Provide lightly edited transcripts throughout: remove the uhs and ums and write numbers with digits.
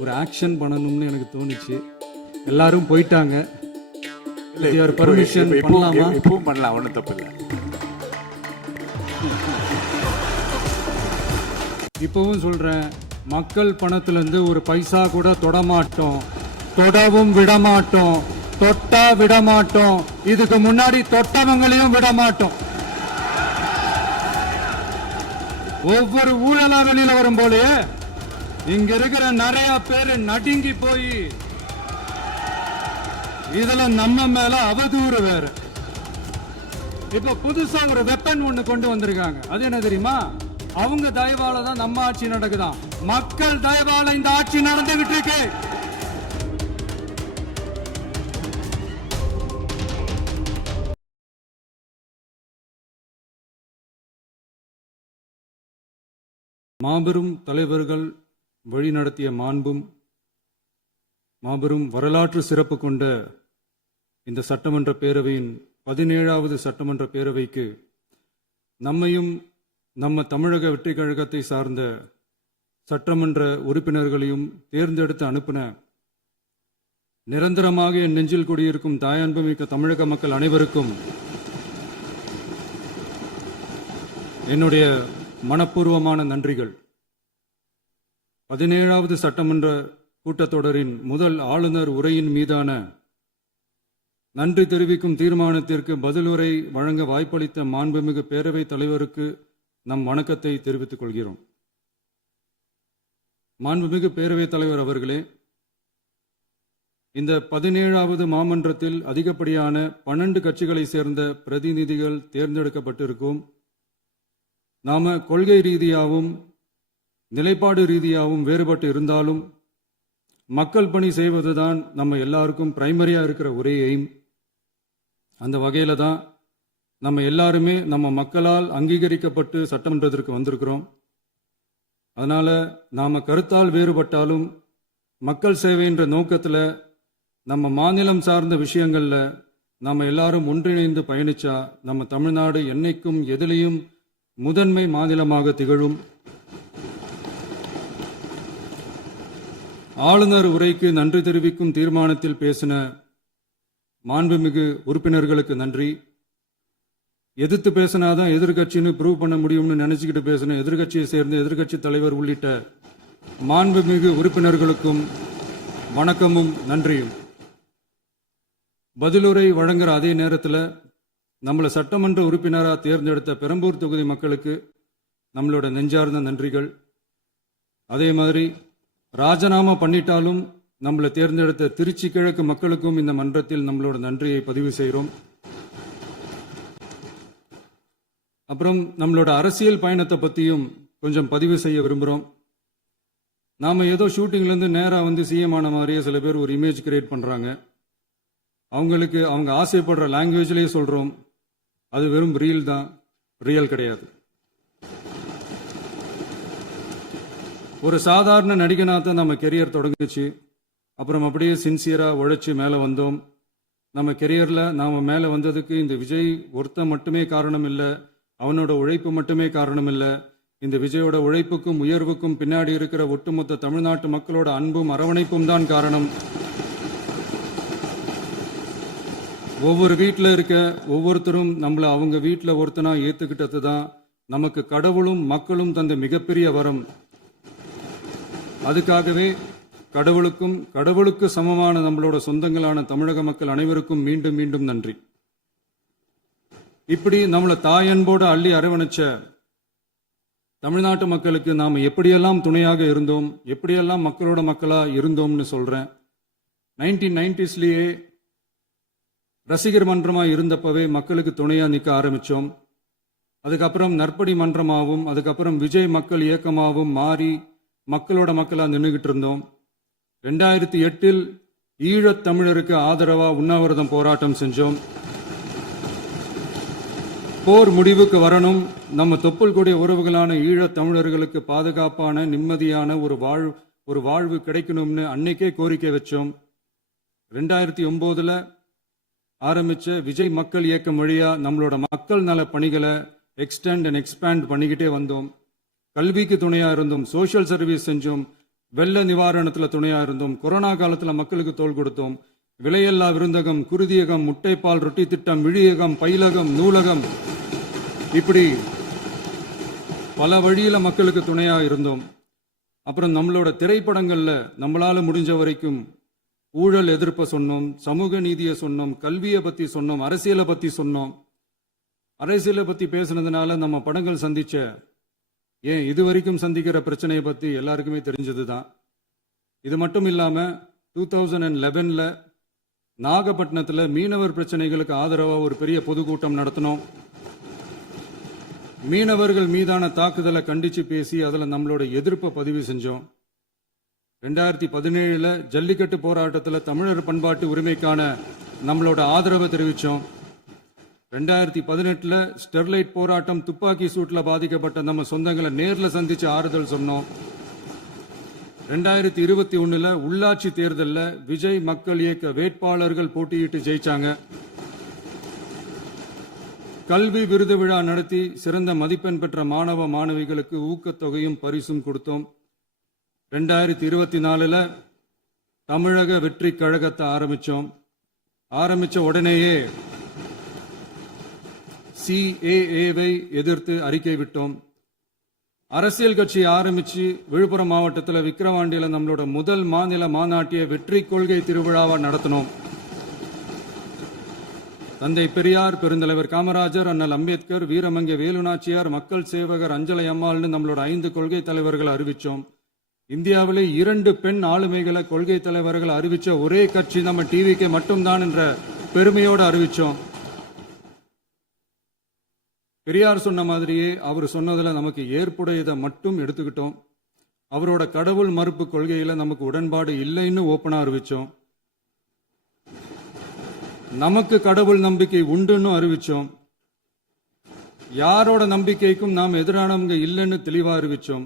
ஒரு ஆக்ஷன் பண்ணணும்னு எனக்கு தோணுச்சு. எல்லாரும் போயிட்டாங்க. பர்மிஷன் பண்ணலாமா? இப்பவும் பண்ணலாம், ஒன்றும் தப்பு இல்லை. இப்பவும் சொல்றேன், மக்கள் பணத்திலிருந்து ஒரு பைசா கூட தொடமாட்டோம், தொடவும் விடமாட்டோம், தொட்டா விடமாட்டோம், இதுக்கு முன்னாடி தொட்டவங்களையும் விடமாட்டோம். ஒவ்வொரு ஊழலா வெளியில வரும் போல இங்க இருக்கிற நிறைய பேரு நடுங்கி போய் இதுல நம்ம மேல அவதூறு வேற. இப்ப புதுசா ஒரு வெப்பன் ஒண்ணு கொண்டு வந்திருக்காங்க. அது என்ன தெரியுமா? அவங்க தயவால தான் நம்ம ஆட்சி நடக்குதான். மக்கள் தயவால இந்த ஆட்சி நடந்துகிட்டு இருக்கு. மாபெரும் தலைவர்கள் வழிநடத்திய மாண்பும் மாபெரும் வரலாற்று சிறப்பு கொண்ட இந்த சட்டமன்ற பேரவையின் 17வது சட்டமன்ற பேரவைக்கு நம்மையும் நம்ம தமிழக வெற்றி கழகத்தை சார்ந்த சட்டமன்ற உறுப்பினர்களையும் தேர்ந்தெடுத்து அனுப்பின நிரந்தரமாக என் நெஞ்சில் குடியிருக்கும் தாயன்புமிக்க தமிழக மக்கள் அனைவருக்கும் என்னுடைய மனப்பூர்வமான நன்றிகள். 17வது சட்டமன்ற கூட்டத்தொடரின் முதல் ஆளுநர் உரையின் மீதான நன்றி தெரிவிக்கும் தீர்மானத்திற்கு பதிலுரை வழங்க வாய்ப்பளித்த மாண்புமிகு பேரவைத் தலைவருக்கு நம் வணக்கத்தை தெரிவித்துக் கொள்கிறோம். மாண்புமிகு பேரவைத் தலைவர் அவர்களே, இந்த 17வது மாமன்றத்தில் அதிகப்படியான 12 கட்சிகளை சேர்ந்த பிரதிநிதிகள் தேர்ந்தெடுக்கப்பட்டிருக்கும். நாம கொள்கை ரீதியாகவும் நிலைப்பாடு ரீதியாகவும் வேறுபட்டு இருந்தாலும் மக்கள் பணி செய்வதுதான் நம்ம எல்லாருக்கும் பிரைமரியா இருக்கிற ஒரே எய்ம். அந்த வகையில தான் நம்ம எல்லாருமே நம்ம மக்களால் அங்கீகரிக்கப்பட்டு சட்டமன்றத்திற்கு வந்திருக்கிறோம். அதனால நாம கருத்தால் வேறுபட்டாலும் மக்கள் சேவை என்ற நோக்கத்தில் நம்ம மாநிலம் சார்ந்த விஷயங்கள்ல நாம எல்லாரும் ஒன்றிணைந்து பயணிச்சா நம்ம தமிழ்நாடு என்னைக்கும் எதிலையும் முதன்மை மாநிலமாக திகழும். ஆளுநர் உரைக்கு நன்றி தெரிவிக்கும் தீர்மானத்தில் பேசின மாண்புமிகு உறுப்பினர்களுக்கு நன்றி. எதிர்த்து பேசினாதான் எதிர்கட்சின்னு ப்ரூவ் பண்ண முடியும்னு நினைச்சுக்கிட்டு பேசின எதிர்கட்சியை சேர்ந்த எதிர்கட்சி தலைவர் உள்ளிட்ட மாண்புமிகு உறுப்பினர்களுக்கும் வணக்கமும் நன்றியும். பதிலுரை வழங்குற அதே நேரத்தில் நம்மளை சட்டமன்ற உறுப்பினராக தேர்ந்தெடுத்த பெரம்பூர் தொகுதி மக்களுக்கு நம்மளோட நெஞ்சார்ந்த நன்றிகள். அதே மாதிரி ராஜினாமா பண்ணிட்டாலும் நம்மளை தேர்ந்தெடுத்த திருச்சி கிழக்கு மக்களுக்கும் இந்த மன்றத்தில் நம்மளோட நன்றியை பதிவு செய்கிறோம். அப்புறம் நம்மளோட அரசியல் பயணத்தை பற்றியும் கொஞ்சம் பதிவு செய்ய விரும்புகிறோம். நாம் ஏதோ ஷூட்டிங்லேருந்து நேராக வந்து சிஎம் ஆன மாதிரியே சில பேர் ஒரு இமேஜ் கிரியேட் பண்ணுறாங்க. அவங்களுக்கு அவங்க ஆசைப்படுற லாங்குவேஜ்லேயே சொல்கிறோம், அது வெறும் ரீல் தான், ரியல் கிடையாது. ஒரு சாதாரண நடிகனாக தான் நம்ம கெரியர் தொடங்குச்சு. அப்புறம் அப்படியே சின்சியராக உழைச்சி மேலே வந்தோம். நம்ம கெரியரில் நாம் மேலே வந்ததுக்கு இந்த விஜய் ஒருத்தன் மட்டுமே காரணம் இல்லை, அவனோட உழைப்பு மட்டுமே காரணம் இல்லை. இந்த விஜயோட உழைப்புக்கும் உயர்வுக்கும் பின்னாடி இருக்கிற ஒட்டுமொத்த தமிழ்நாட்டு மக்களோட அன்பும் அரவணைப்பும் தான் காரணம். ஒவ்வொரு வீட்டில் இருக்க ஒவ்வொருத்தரும் நம்மளை அவங்க வீட்டில் ஒருத்தனா ஏற்றுக்கிட்டது தான் நமக்கு கடவுளும் மக்களும் தந்த மிகப்பெரிய வரம். அதுக்காகவே கடவுளுக்கு சமமான நம்மளோட சொந்தங்களான தமிழக மக்கள் அனைவருக்கும் மீண்டும் மீண்டும் நன்றி. இப்படி நம்மளை தாயன்போடு அள்ளி அரவணைச்ச தமிழ்நாட்டு மக்களுக்கு நாம் எப்படியெல்லாம் துணையாக இருந்தோம், எப்படியெல்லாம் மக்களோட மக்களா இருந்தோம்னு சொல்றேன். 1990ஸ்லயே ரசிகர் மன்றமாக இருந்தப்பவே மக்களுக்கு துணையாக நிற்க ஆரம்பித்தோம். அதுக்கப்புறம் நற்படி மன்றமாகவும் அதுக்கப்புறம் விஜய் மக்கள் இயக்கமாகவும் மாறி மக்களோட மக்களாக நின்றுகிட்டு இருந்தோம். 2008 ஈழத் தமிழருக்கு ஆதரவாக உண்ணாவிரதம் போராட்டம் செஞ்சோம். போர் முடிவுக்கு வரணும், நம்ம தொப்புள் கூடிய உறவுகளான ஈழத் தமிழர்களுக்கு பாதுகாப்பான நிம்மதியான ஒரு வாழ்வு கிடைக்கணும்னு அன்னைக்கே கோரிக்கை வச்சோம். 2009 ஆரம்பிச்ச விஜய் மக்கள் இயக்கம் வழியா நம்மளோட மக்கள் நல பணிகளை எக்ஸ்டெண்ட் அண்ட் எக்ஸ்பேண்ட் பண்ணிக்கிட்டே வந்தோம். கல்விக்கு துணையா இருந்தோம், சோஷியல் சர்வீஸ் செஞ்சோம், வெள்ள நிவாரணத்துல துணையா இருந்தோம். கொரோனா காலத்துல மக்களுக்கு தோள் கொடுத்தோம். விலையில்லா விருந்தகம், குருதியகம், முட்டைப்பால் ரொட்டி திட்டம், விழியகம், பயிலகம், நூலகம், இப்படி பல வழியில மக்களுக்கு துணையா இருந்தோம். அப்புறம் நம்மளோட திரைப்படங்கள்ல நம்மளால முடிஞ்ச வரைக்கும் ஊழல் எதிர்ப்பை சொன்னோம், சமூக நீதியை சொன்னோம், கல்வியை பத்தி சொன்னோம், அரசியலை பத்தி சொன்னோம். அரசியலை பத்தி பேசுனதுனால நம்ம படங்கள் சந்திச்ச இது வரைக்கும் சந்திக்கிற பிரச்சனையை பத்தி எல்லாருக்குமே தெரிஞ்சதுதான். இது மட்டும் இல்லாம 2011ல நாகப்பட்டினத்துல மீனவர் பிரச்சனைகளுக்கு ஆதரவா ஒரு பெரிய பொதுக்கூட்டம் நடத்தினோம். மீனவர்கள் மீதான தாக்குதலை கண்டிச்சு பேசி அதுல நம்மளோட எதிர்ப்பை பதிவு செஞ்சோம். 2017ல ஜல்லிக்கட்டு போராட்டத்துல தமிழர் பண்பாட்டு உரிமைக்கான நம்மளோட ஆதரவை தெரிவிச்சோம். 2018ல ஸ்டெர்லைட் போராட்டம், துப்பாக்கி சூட்ல பாதிக்கப்பட்ட நம்ம சொந்தங்களை நேர்ல சந்திச்சு ஆறுதல் சொன்னோம். 2021ல உள்ளாட்சி தேர்தல்ல விஜய் மக்கள் இயக்க வேட்பாளர்கள் போட்டியிட்டு ஜெயிச்சாங்க. கல்வி விருது விழா நடத்தி சிறந்த மதிப்பெண் பெற்ற மாணவ மாணவிகளுக்கு ஊக்கத்தொகையும் பரிசும் கொடுத்தோம். 2024ல தமிழக வெற்றி கழகத்தை ஆரம்பிச்ச உடனேயே CAA-வை எதிர்த்து அறிக்கை விட்டோம். அரசியல் கட்சி ஆரம்பிச்சு விழுப்புரம் மாவட்டத்தில் விக்கிரவாண்டியில நம்மளோட முதல் மாநில மாநாட்டிய வெற்றி கொள்கை திருவிழாவை நடத்தினோம். தந்தை பெரியார், பெருந்தலைவர் காமராஜர், அண்ணல் அம்பேத்கர், வீரமங்கை வேலுநாச்சியார், மக்கள் சேவகர் அஞ்சலை அம்மாள்னு நம்மளோட 5 கொள்கை தலைவர்கள் அறிவிச்சோம். இந்தியாவிலே 2 பெண் ஆளுமைகளை கொள்கை தலைவர்கள் அறிவிச்ச ஒரே கட்சி நம்ம டிவிக்கு மட்டும்தான் என்ற பெருமையோடு அறிவிச்சோம். பெரியார் சொன்ன மாதிரியே அவர் சொன்னதுல நமக்கு ஏற்புடையதை மட்டும் எடுத்துக்கிட்டோம். அவரோட கடவுள் மறுப்பு கொள்கையில நமக்கு உடன்பாடு இல்லைன்னு ஓப்பனா அறிவிச்சோம். நமக்கு கடவுள் நம்பிக்கை உண்டுன்னு அறிவிச்சோம். யாரோட நம்பிக்கைக்கும் நாம் எதிரானவங்க இல்லைன்னு தெளிவா அறிவிச்சோம்.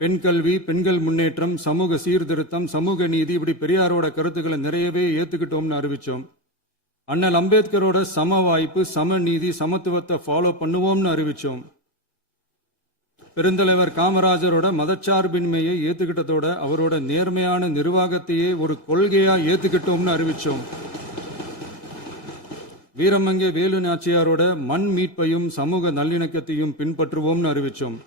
பெண் கல்வி, பெண்கள் முன்னேற்றம், சமூக சீர்திருத்தம், சமூக நீதி, இப்படி பெரியாரோட கருத்துக்களை நிறையவே ஏத்துக்கிட்டோம்னு அறிவிச்சோம். அண்ணல் அம்பேத்கரோட சம வாய்ப்பு, சம நீதி, சமத்துவத்தை ஃபாலோ பண்ணுவோம்னு அறிவிச்சோம். பெருந்தலைவர் காமராஜரோட மதச்சார்பின்மையை ஏத்துக்கிட்டதோட அவரோட நேர்மையான நிர்வாகத்தையே ஒரு கொள்கையா ஏத்துக்கிட்டோம்னு அறிவிச்சோம். வீரமங்கை வேலு நாச்சியாரோட மண் மீட்பையும் சமூக நல்லிணக்கத்தையும் பின்பற்றுவோம்னு அறிவிச்சோம்.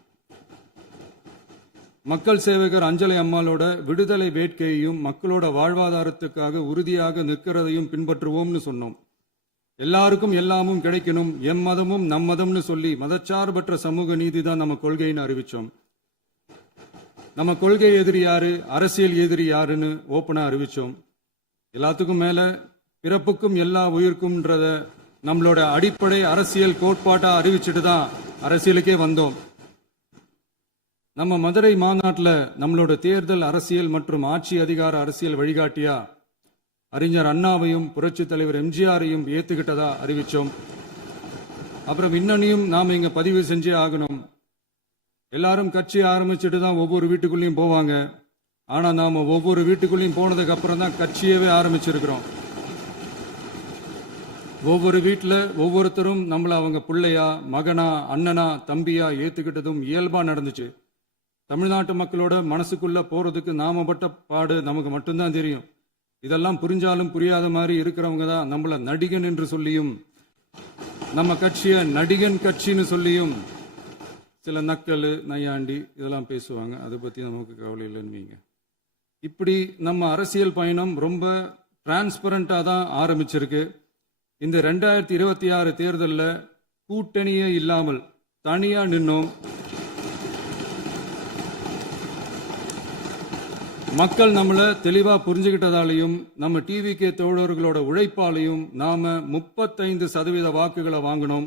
மக்கள் சேவகர் அஞ்சலை அம்மாளோட விடுதலை வேட்கையையும் மக்களோட வாழ்வாதாரத்துக்காக உறுதியாக நிற்கிறதையும் பின்பற்றுவோம்னு சொன்னோம். எல்லாருக்கும் எல்லாமும் கிடைக்கணும், எம் மதமும் நம் மதம்னு சொல்லி மதச்சார்பற்ற சமூக நீதி தான் நம்ம கொள்கைன்னு அறிவிச்சோம். நம்ம கொள்கை எதிரி யாரு, அரசியல் எதிரி யாருன்னு ஓப்பனா அறிவிச்சோம். எல்லாத்துக்கும் மேல பிறப்புக்கும் எல்லா உயிர்க்கும்ன்றத நம்மளோட அடிப்படை அரசியல் கோட்பாட்டா அறிவிச்சுட்டு தான் அரசியலுக்கே வந்தோம். நம்ம மதுரை மாநாட்டில் நம்மளோட தேர்தல் அரசியல் மற்றும் ஆட்சி அதிகார அரசியல் வழிகாட்டியா அறிஞர் அண்ணாவையும் புரட்சி தலைவர் எம்ஜிஆரையும் ஏத்துக்கிட்டதா அறிவிச்சோம். அப்புறம் இன்னனையும் நாம இங்க பதிவு செஞ்சே ஆகணும். எல்லாரும் கட்சி ஆரம்பிச்சுட்டு தான் ஒவ்வொரு வீட்டுக்குள்ளேயும் போவாங்க. ஆனா நாம ஒவ்வொரு வீட்டுக்குள்ளேயும் போனதுக்கு அப்புறம் தான் கட்சியவே ஆரம்பிச்சிருக்கிறோம். ஒவ்வொரு வீட்டில் ஒவ்வொருத்தரும் நம்மள அவங்க பிள்ளையா, மகனா, அண்ணனா, தம்பியா ஏத்துக்கிட்டதும் இயல்பா நடந்துச்சு. தமிழ்நாட்டு மக்களோட மனசுக்குள்ள போறதுக்கு நாம பட்ட பாடு நமக்கு மட்டும்தான் தெரியும். இதெல்லாம் புரிஞ்சாலும் புரியாத மாதிரி இருக்கிறவங்க தான் நம்மள நடிகன் என்று சொல்லியும், நம்ம கட்சிய நடிகன் கட்சின்னு சொல்லியும் சில நக்கல், நையாண்டி இதெல்லாம் பேசுவாங்க. அதை பத்தி நமக்கு கவலை இல்லைன்னு. இப்படி நம்ம அரசியல் பயணம் ரொம்ப டிரான்ஸ்பரண்டா தான் ஆரம்பிச்சிருக்கு. இந்த 2026 தேர்தலில் கூட்டணியே இல்லாமல் தனியா நின்னோம். மக்கள் நம்மளை தெளிவா புரிஞ்சுக்கிட்டதாலையும் நம்ம டிவிகே தோழர்களோட உழைப்பாலையும் நாம 35% வாக்குகளை வாங்கினோம்.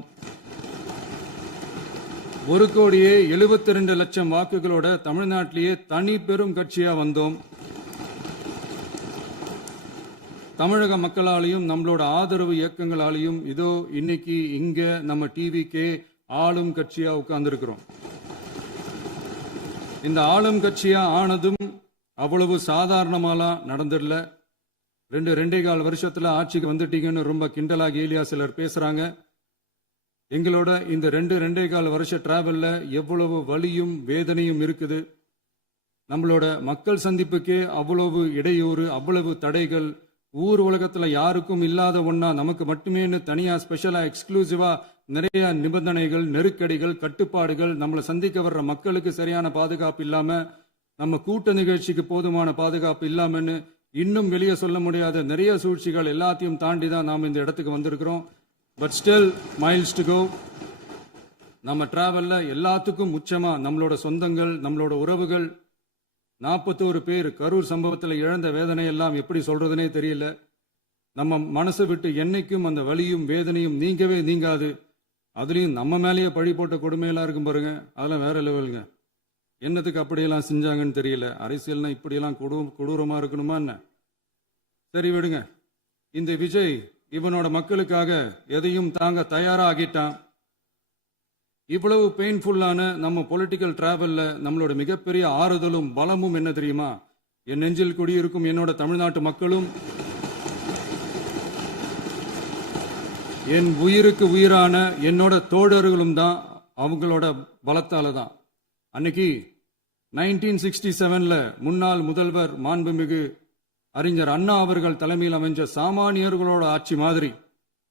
1,72,00,000 வாக்குகளோட தமிழ்நாட்டிலேயே தனி பெரும் கட்சியா வந்தோம். தமிழக மக்களாலையும் நம்மளோட ஆதரவு இயக்கங்களாலையும் இதோ இன்னைக்கு இங்க நம்ம டிவிகே ஆளும் கட்சியா உட்கார்ந்துருக்கிறோம். இந்த ஆளும் கட்சியா ஆனதும் அவ்வளவு சாதாரணமாலாம் நடந்துடல. 2.25 வருஷத்துல ஆட்சிக்கு வந்துட்டீங்கன்னு ரொம்ப கிண்டலா கேலியா சிலர் பேசுறாங்க. எங்களோட இந்த 2.25 வருஷ டிராவல்ல எவ்வளவு வலியும் வேதனையும் இருக்குது. நம்மளோட மக்கள் சந்திப்புக்கே அவ்வளவு இடையூறு, அவ்வளவு தடைகள், ஊர் உலகத்துல யாருக்கும் இல்லாத ஒண்ணா நமக்கு மட்டுமேன்னு தனியா ஸ்பெஷலா எக்ஸ்க்ளூசிவா நிறைய நிபந்தனைகள், நெருக்கடிகள், கட்டுப்பாடுகள், நம்மளை சந்திக்க வர்ற மக்களுக்கு சரியான பாதுகாப்பு இல்லாம, நம்ம கூட்ட நிகழ்ச்சிக்கு போதுமான பாதுகாப்பு இல்லாமன்னு இன்னும் வெளியே சொல்ல முடியாத நிறைய சூழ்ச்சிகள் எல்லாத்தையும் தாண்டி தான் நாம் இந்த இடத்துக்கு வந்திருக்கிறோம். But still miles to go. நம்ம டிராவல்ல எல்லாத்துக்கும் உச்சமா நம்மளோட சொந்தங்கள், நம்மளோட உறவுகள், 41 பேர் கரூர் சம்பவத்தில் இழந்த வேதனை எல்லாம் எப்படி சொல்றதுனே தெரியல. நம்ம மனசை விட்டு என்னைக்கும் அந்த வலியும் வேதனையும் நீங்கவே நீங்காது. அதுலயும் நம்ம மேலேயே பழி போட்ட கொடுமையெல்லாம் இருக்கும் பாருங்க, அதெல்லாம் வேற லெவலுங்க. என்னத்துக்கு அப்படியெல்லாம் செஞ்சாங்கன்னு தெரியல. அரசியல்னா இப்படியெல்லாம் கொடூரமா இருக்கணுமா என்ன? சரி விடுங்க. இந்த விஜய் இவனோட மக்களுக்காக எதையும் தாங்க தயாராகிட்டான். இவ்வளவு பெயின்ஃபுல்லான நம்ம பொலிட்டிக்கல் டிராவல்ல நம்மளோட மிகப்பெரிய ஆறுதலும் பலமும் என்ன தெரியுமா? என் நெஞ்சில் குடியிருக்கும் என்னோட தமிழ்நாட்டு மக்களும், என் உயிருக்கு உயிரான என்னோட தோழர்களும் தான். அவங்களோட பலத்தால தான். அன்னைக்கு 1967ல முன்னாள் முதல்வர் மாண்புமிகு அறிஞர் அண்ணா அவர்கள் தலைமையில் அமைஞ்ச சாமானியர்களோட ஆட்சி மாதிரி,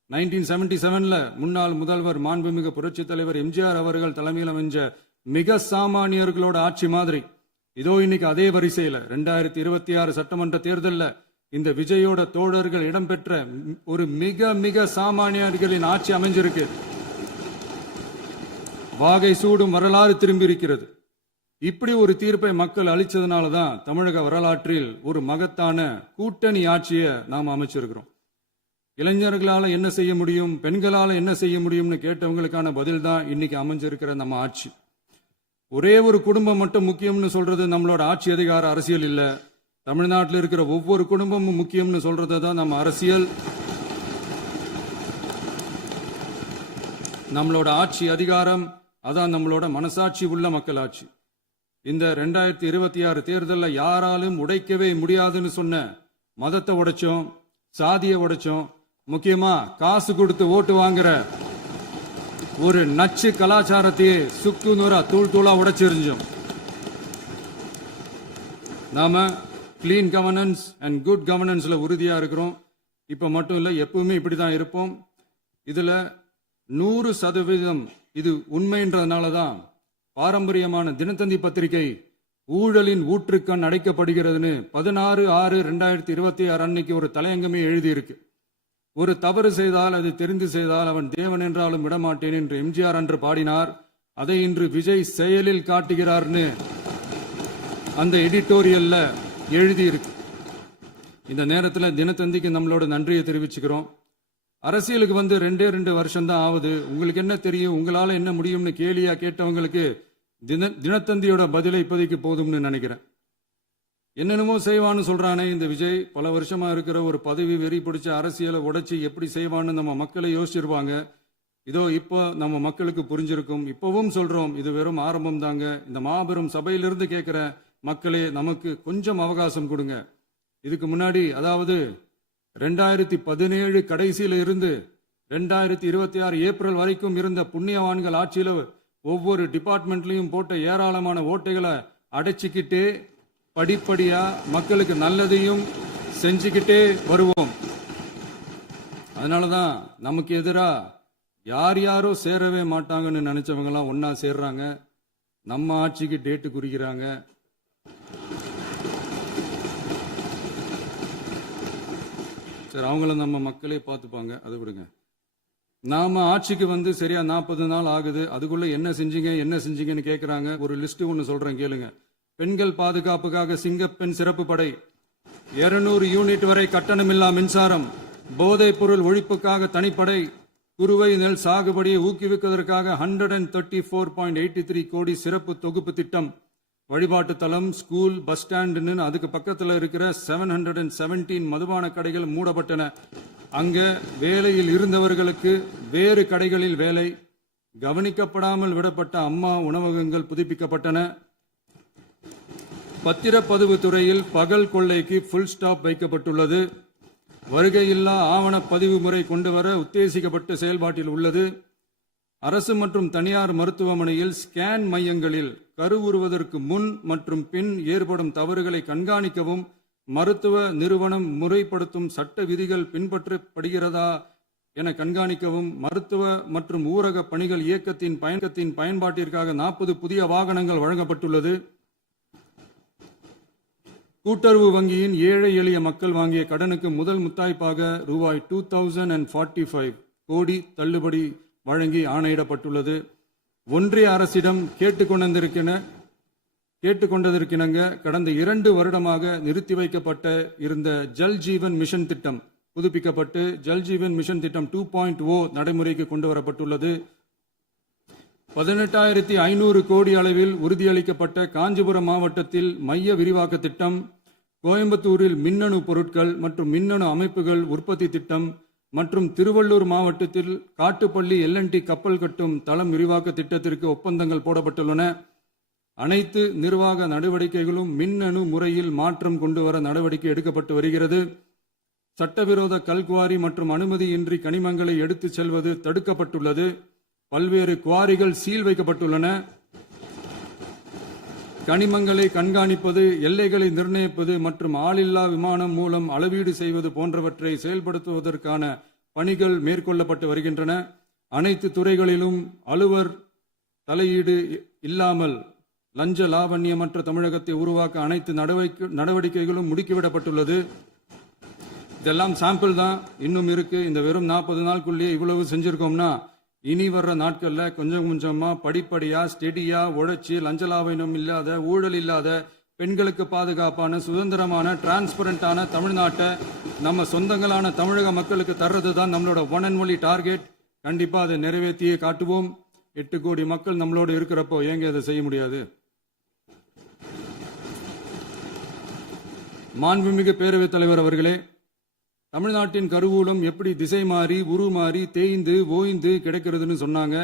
1977ல முன்னாள் முதல்வர் மாண்புமிகு புரட்சி தலைவர் எம்ஜிஆர் அவர்கள் தலைமையில் அமைஞ்ச மிக சாமானியர்களோட ஆட்சி மாதிரி, இதோ இன்னைக்கு அதே வரிசையில 2026 சட்டமன்ற தேர்தலில் இந்த விஜயோட தோழர்கள் இடம்பெற்ற ஒரு மிக மிக சாமானியர்களின் ஆட்சி அமைஞ்சிருக்கு. வாகை சூடும் வரலாறு திரும்பி இருக்கிறது. இப்படி ஒரு தீர்ப்பை மக்கள் அளிச்சதுனால தான் தமிழக வரலாற்றில் ஒரு மகத்தான கூட்டணி ஆட்சியை நாம் அமைச்சிருக்கிறோம். இளைஞர்களால என்ன செய்ய முடியும், பெண்களால என்ன செய்ய முடியும்னு கேட்டவங்களுக்கான பதில் தான் இன்னைக்கு அமைஞ்சிருக்கிற நம்ம ஆட்சி. ஒரே ஒரு குடும்பம் மட்டும் முக்கியம்னு சொல்றது நம்மளோட ஆட்சி அதிகார அரசியல் இல்ல. தமிழ்நாட்டில் இருக்கிற ஒவ்வொரு குடும்பமும் முக்கியம்னு சொல்றது தான் நம்ம அரசியல். நம்மளோட ஆட்சி அதிகாரம் அதான் நம்மளோட மனசாட்சி உள்ள மக்கள் ஆட்சி. இந்த 2026 தேர்தலில் யாராலும் உடைக்கவே முடியாதுன்னு சொன்ன மதத்தை உடைச்சோம், சாதியை உடைச்சோம், முக்கியமா காசு கொடுத்து ஓட்டு வாங்குற ஒரு நச்சு கலாச்சாரத்தையே சுக்கு நூறா தூள் தூளா உடைச்சிருந்தோம். நாம கிளீன் கவர்னன்ஸ் அண்ட் குட் கவர்னன்ஸ்ல உறுதியா இருக்கிறோம். இப்ப மட்டும் இல்ல, எப்பவுமே இப்படிதான் இருப்போம். இதுல 100% இது உண்மைன்றதுனால தான் பாரம்பரியமான தினத்தந்தி பத்திரிகை ஊழலின் ஊற்றுக்கண் அடைக்கப்படுகிறதுன்னு 16/6/2026 அன்னைக்கு ஒரு தலையங்கமே எழுதியிருக்கு. ஒரு தவறு செய்தால், அது தெரிந்து செய்தால் அவன் தேவன் என்றாலும் விடமாட்டேன் என்று எம்ஜிஆர் அன்று பாடினார். அதை இன்று விஜய் செயலில் காட்டுகிறார்னு அந்த எடிட்டோரியல்ல எழுதியிருக்கு. இந்த நேரத்தில் தினத்தந்திக்கு நம்மளோட நன்றியை தெரிவிச்சுக்கிறோம். அரசியலுக்கு வந்து 2 வருஷம் தான் ஆகுது. உங்களுக்கு என்ன தெரியும், உங்களால என்ன முடியும்னு கேலியா கேட்டவங்களுக்கு தினத்தந்தியோட பதிலை இப்போதைக்கு போதும்னு நினைக்கிறேன். என்னென்னமோ செய்வான்னு சொல்றானே இந்த விஜய், பல வருஷமா இருக்கிற ஒரு பதவி வெறி பிடிச்ச அரசியலை உடைச்சி எப்படி செய்வான்னு நம்ம மக்களை யோசிச்சிருவாங்க. இதோ இப்போ நம்ம மக்களுக்கு புரிஞ்சிருக்கும். இப்பவும் சொல்றோம், இது வெறும் ஆரம்பம் தாங்க. இந்த மாபெரும் சபையிலிருந்து கேட்கிற மக்களே, நமக்கு கொஞ்சம் அவகாசம் கொடுங்க. இதுக்கு முன்னாடி, அதாவது 2017 கடைசியில இருந்து 2026 ஏப்ரல் வரைக்கும் இருந்த புண்ணியவான்கள் ஆட்சியில ஒவ்வொரு டிபார்ட்மெண்ட்லயும் போட்ட ஏராளமான ஓட்டைகளை அடைச்சிக்கிட்டே படிப்படியா மக்களுக்கு நல்லதையும் செஞ்சுக்கிட்டே வருவோம். அதனாலதான் நமக்கு எதிரா யார் யாரோ சேரவே மாட்டாங்கன்னு நினைச்சவங்க எல்லாம் ஒன்னா சேர்றாங்க. நம்ம ஆட்சிக்கு டேட்டு குறிக்கிறாங்க. சரி, அவங்கள நம்ம மக்களே பார்த்துப்பாங்க, அதை விடுங்க. நாம ஆட்சிக்கு வந்து சரியா 40 நாள் ஆகுது. அதுக்குள்ள என்ன செஞ்சீங்கன்னு கேட்கிறாங்க. ஒரு லிஸ்ட் ஒன்று சொல்றேன் கேளுங்க. பெண்கள் பாதுகாப்புக்காக சிங்கப்பெண் சிறப்பு படை, 200 யூனிட் வரை கட்டணமில்லா மின்சாரம், போதைப் பொருள் ஒழிப்புக்காக தனிப்படை, குறுவை நெல் சாகுபடியை ஊக்குவிப்பதற்காக 134.83 கோடி சிறப்பு தொகுப்பு திட்டம், வழிபாட்டு தலம், ஸ்கூல், பஸ் ஸ்டாண்டுன்னு அதுக்கு பக்கத்தில் இருக்கிற 717 மதுபான கடைகள் மூடப்பட்டன. அங்க வேலையில் இருந்தவர்களுக்கு வேறு கடைகளில் வேலை, கவனிக்கப்படாமல் விடப்பட்ட அம்மா உணவகங்கள் புதுப்பிக்கப்பட்டன. பத்திரப்பதிவு துறையில் பகல் கொள்ளைக்கு ஃபுல் ஸ்டாப் வைக்கப்பட்டுள்ளது. வருகையில்லா ஆவண பதிவு முறை கொண்டு வர உத்தேசிக்கப்பட்டு செயல்பாட்டில் உள்ளது. அரசு மற்றும் தனியார் மருத்துவமனையில் ஸ்கேன் மையங்களில் கருவுறுவதற்கு முன் மற்றும் பின் ஏற்படும் தவறுகளை கண்காணிக்கவும், மருத்துவ நிறுவனம் முறைப்படுத்தும் சட்ட விதிகள் பின்பற்றப்படுகிறதா என கண்காணிக்கவும், மருத்துவ மற்றும் ஊரக பணிகள் இயக்கத்தின் பயன்பாட்டிற்காக 40 புதிய வாகனங்கள் வழங்கப்பட்டுள்ளது. கூட்டுறவு வங்கியின் ஏழை எளிய மக்கள் வாங்கிய கடனுக்கு முதல் முத்தாய்ப்பாக ரூபாய் 2045 கோடி தள்ளுபடி வழங்கி ஆணையிடப்பட்டுள்ளது. ஒன்றிய அரசிடம் கேட்டுக்கொண்டதற்கிணங்க கடந்த 2 வருடமாக நிறுத்தி வைக்கப்பட்ட இருந்த ஜல் ஜீவன் மிஷன் திட்டம் புதுப்பிக்கப்பட்டு ஜல் ஜீவன் மிஷன் திட்டம் 2.0 நடைமுறைக்கு கொண்டு வரப்பட்டுள்ளது. 18,500 கோடி அளவில் உறுதியளிக்கப்பட்ட காஞ்சிபுரம் மாவட்டத்தில் மைய விரிவாக்க திட்டம், கோயம்புத்தூரில் மின்னணு பொருட்கள் மற்றும் மின்னணு அமைப்புகள் உற்பத்தி திட்டம் மற்றும் திருவள்ளூர் மாவட்டத்தில் காட்டுப்பள்ளி LNT கப்பல் கட்டும் தளம் விரிவாக்க திட்டத்திற்கு ஒப்பந்தங்கள் போடப்பட்டுள்ளன. அனைத்து நிர்வாக நடவடிக்கைகளும் மின்னணு முறையில் மாற்றம் கொண்டுவர நடவடிக்கை எடுக்கப்பட்டு வருகிறது. சட்டவிரோத கல்குவாரி மற்றும் அனுமதியின்றி கனிமங்களை எடுத்துச் செல்வது தடுக்கப்பட்டுள்ளது. பல்வேறு குவாரிகள் சீல் வைக்கப்பட்டுள்ளன. கனிமங்களை கண்காணிப்பது, எல்லைகளை நிர்ணயிப்பது மற்றும் ஆளில்லா விமானம் மூலம் அளவீடு செய்வது போன்றவற்றை செயல்படுத்துவதற்கான பணிகள் மேற்கொள்ளப்பட்டு வருகின்றன. அனைத்து துறைகளிலும் அலுவலர் தலையீடு இல்லாமல் லஞ்ச லாவண்யமற்ற தமிழகத்தை உருவாக்க அனைத்து நடவடிக்கைகளும் முடுக்கிவிடப்பட்டுள்ளது. இதெல்லாம் சாம்பிள் தான், இன்னும் இருக்கு. இந்த வெறும் 40 நாளுக்குள்ளேயே இவ்வளவு செஞ்சிருக்கோம்னா இனி வர்ற நாட்கள்ல கொஞ்சம் கொஞ்சமா படிப்படியா ஸ்டெடியா உழைச்சி லஞ்சலாவணம் இல்லாத, ஊழல் இல்லாத, பெண்களுக்கு பாதுகாப்பான, சுதந்திரமான, டிரான்ஸ்பரண்டான தமிழ்நாட்டை நம்ம சொந்தங்களான தமிழக மக்களுக்கு தர்றது தான் நம்மளோட ஒன் அண்ட் ஒன்லி டார்கெட். கண்டிப்பா அதை நிறைவேற்றியே காட்டுவோம். 8 கோடி மக்கள் நம்மளோட இருக்கிறப்போ ஏங்க அதை செய்ய முடியாது? மாண்புமிகு பேரவைத் தலைவர் அவர்களே, தமிழ்நாட்டின் கருவூலம் எப்படி திசை மாறி உருமாறி தேய்ந்து ஓய்ந்து கிடைக்கிறதுன்னு சொன்னாங்க.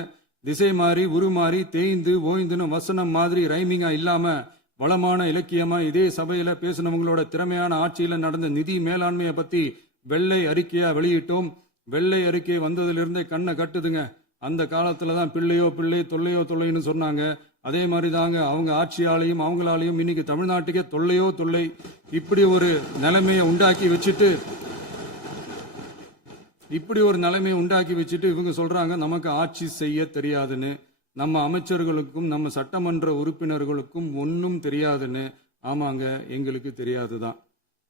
திசை மாறி உருமாறி தேய்ந்து ஓய்ந்துன்னு வசனம் மாதிரி ரைமிங்கா இல்லாம வளமான இலக்கியமா இதே சபையில பேசினவங்களோட திறமையான ஆட்சியில நடந்த நிதி மேலாண்மையை பத்தி வெள்ளை அறிக்கையா வெளியிட்டோம். வெள்ளை அறிக்கை வந்ததிலிருந்தே கண்ணை கட்டுதுங்க. அந்த காலத்துல தான் பிள்ளையோ பிள்ளை, தொல்லையோ தொல்லைன்னு சொன்னாங்க. அதே மாதிரி தாங்க அவங்க ஆட்சியாலையும் அவங்களாலையும் இன்னைக்கு தமிழ்நாட்டுக்கே தொல்லையோ தொல்லை. இப்படி ஒரு நிலைமையை உண்டாக்கி வச்சுட்டு இவங்க சொல்றாங்க நமக்கு ஆட்சி செய்ய தெரியாதுன்னு. நம்ம அமைச்சர்களுக்கும் நம்ம சட்டமன்ற உறுப்பினர்களுக்கும் ஒன்னும் தெரியாதுன்னு. ஆமாங்க, எங்களுக்கு தெரியாதுதான்.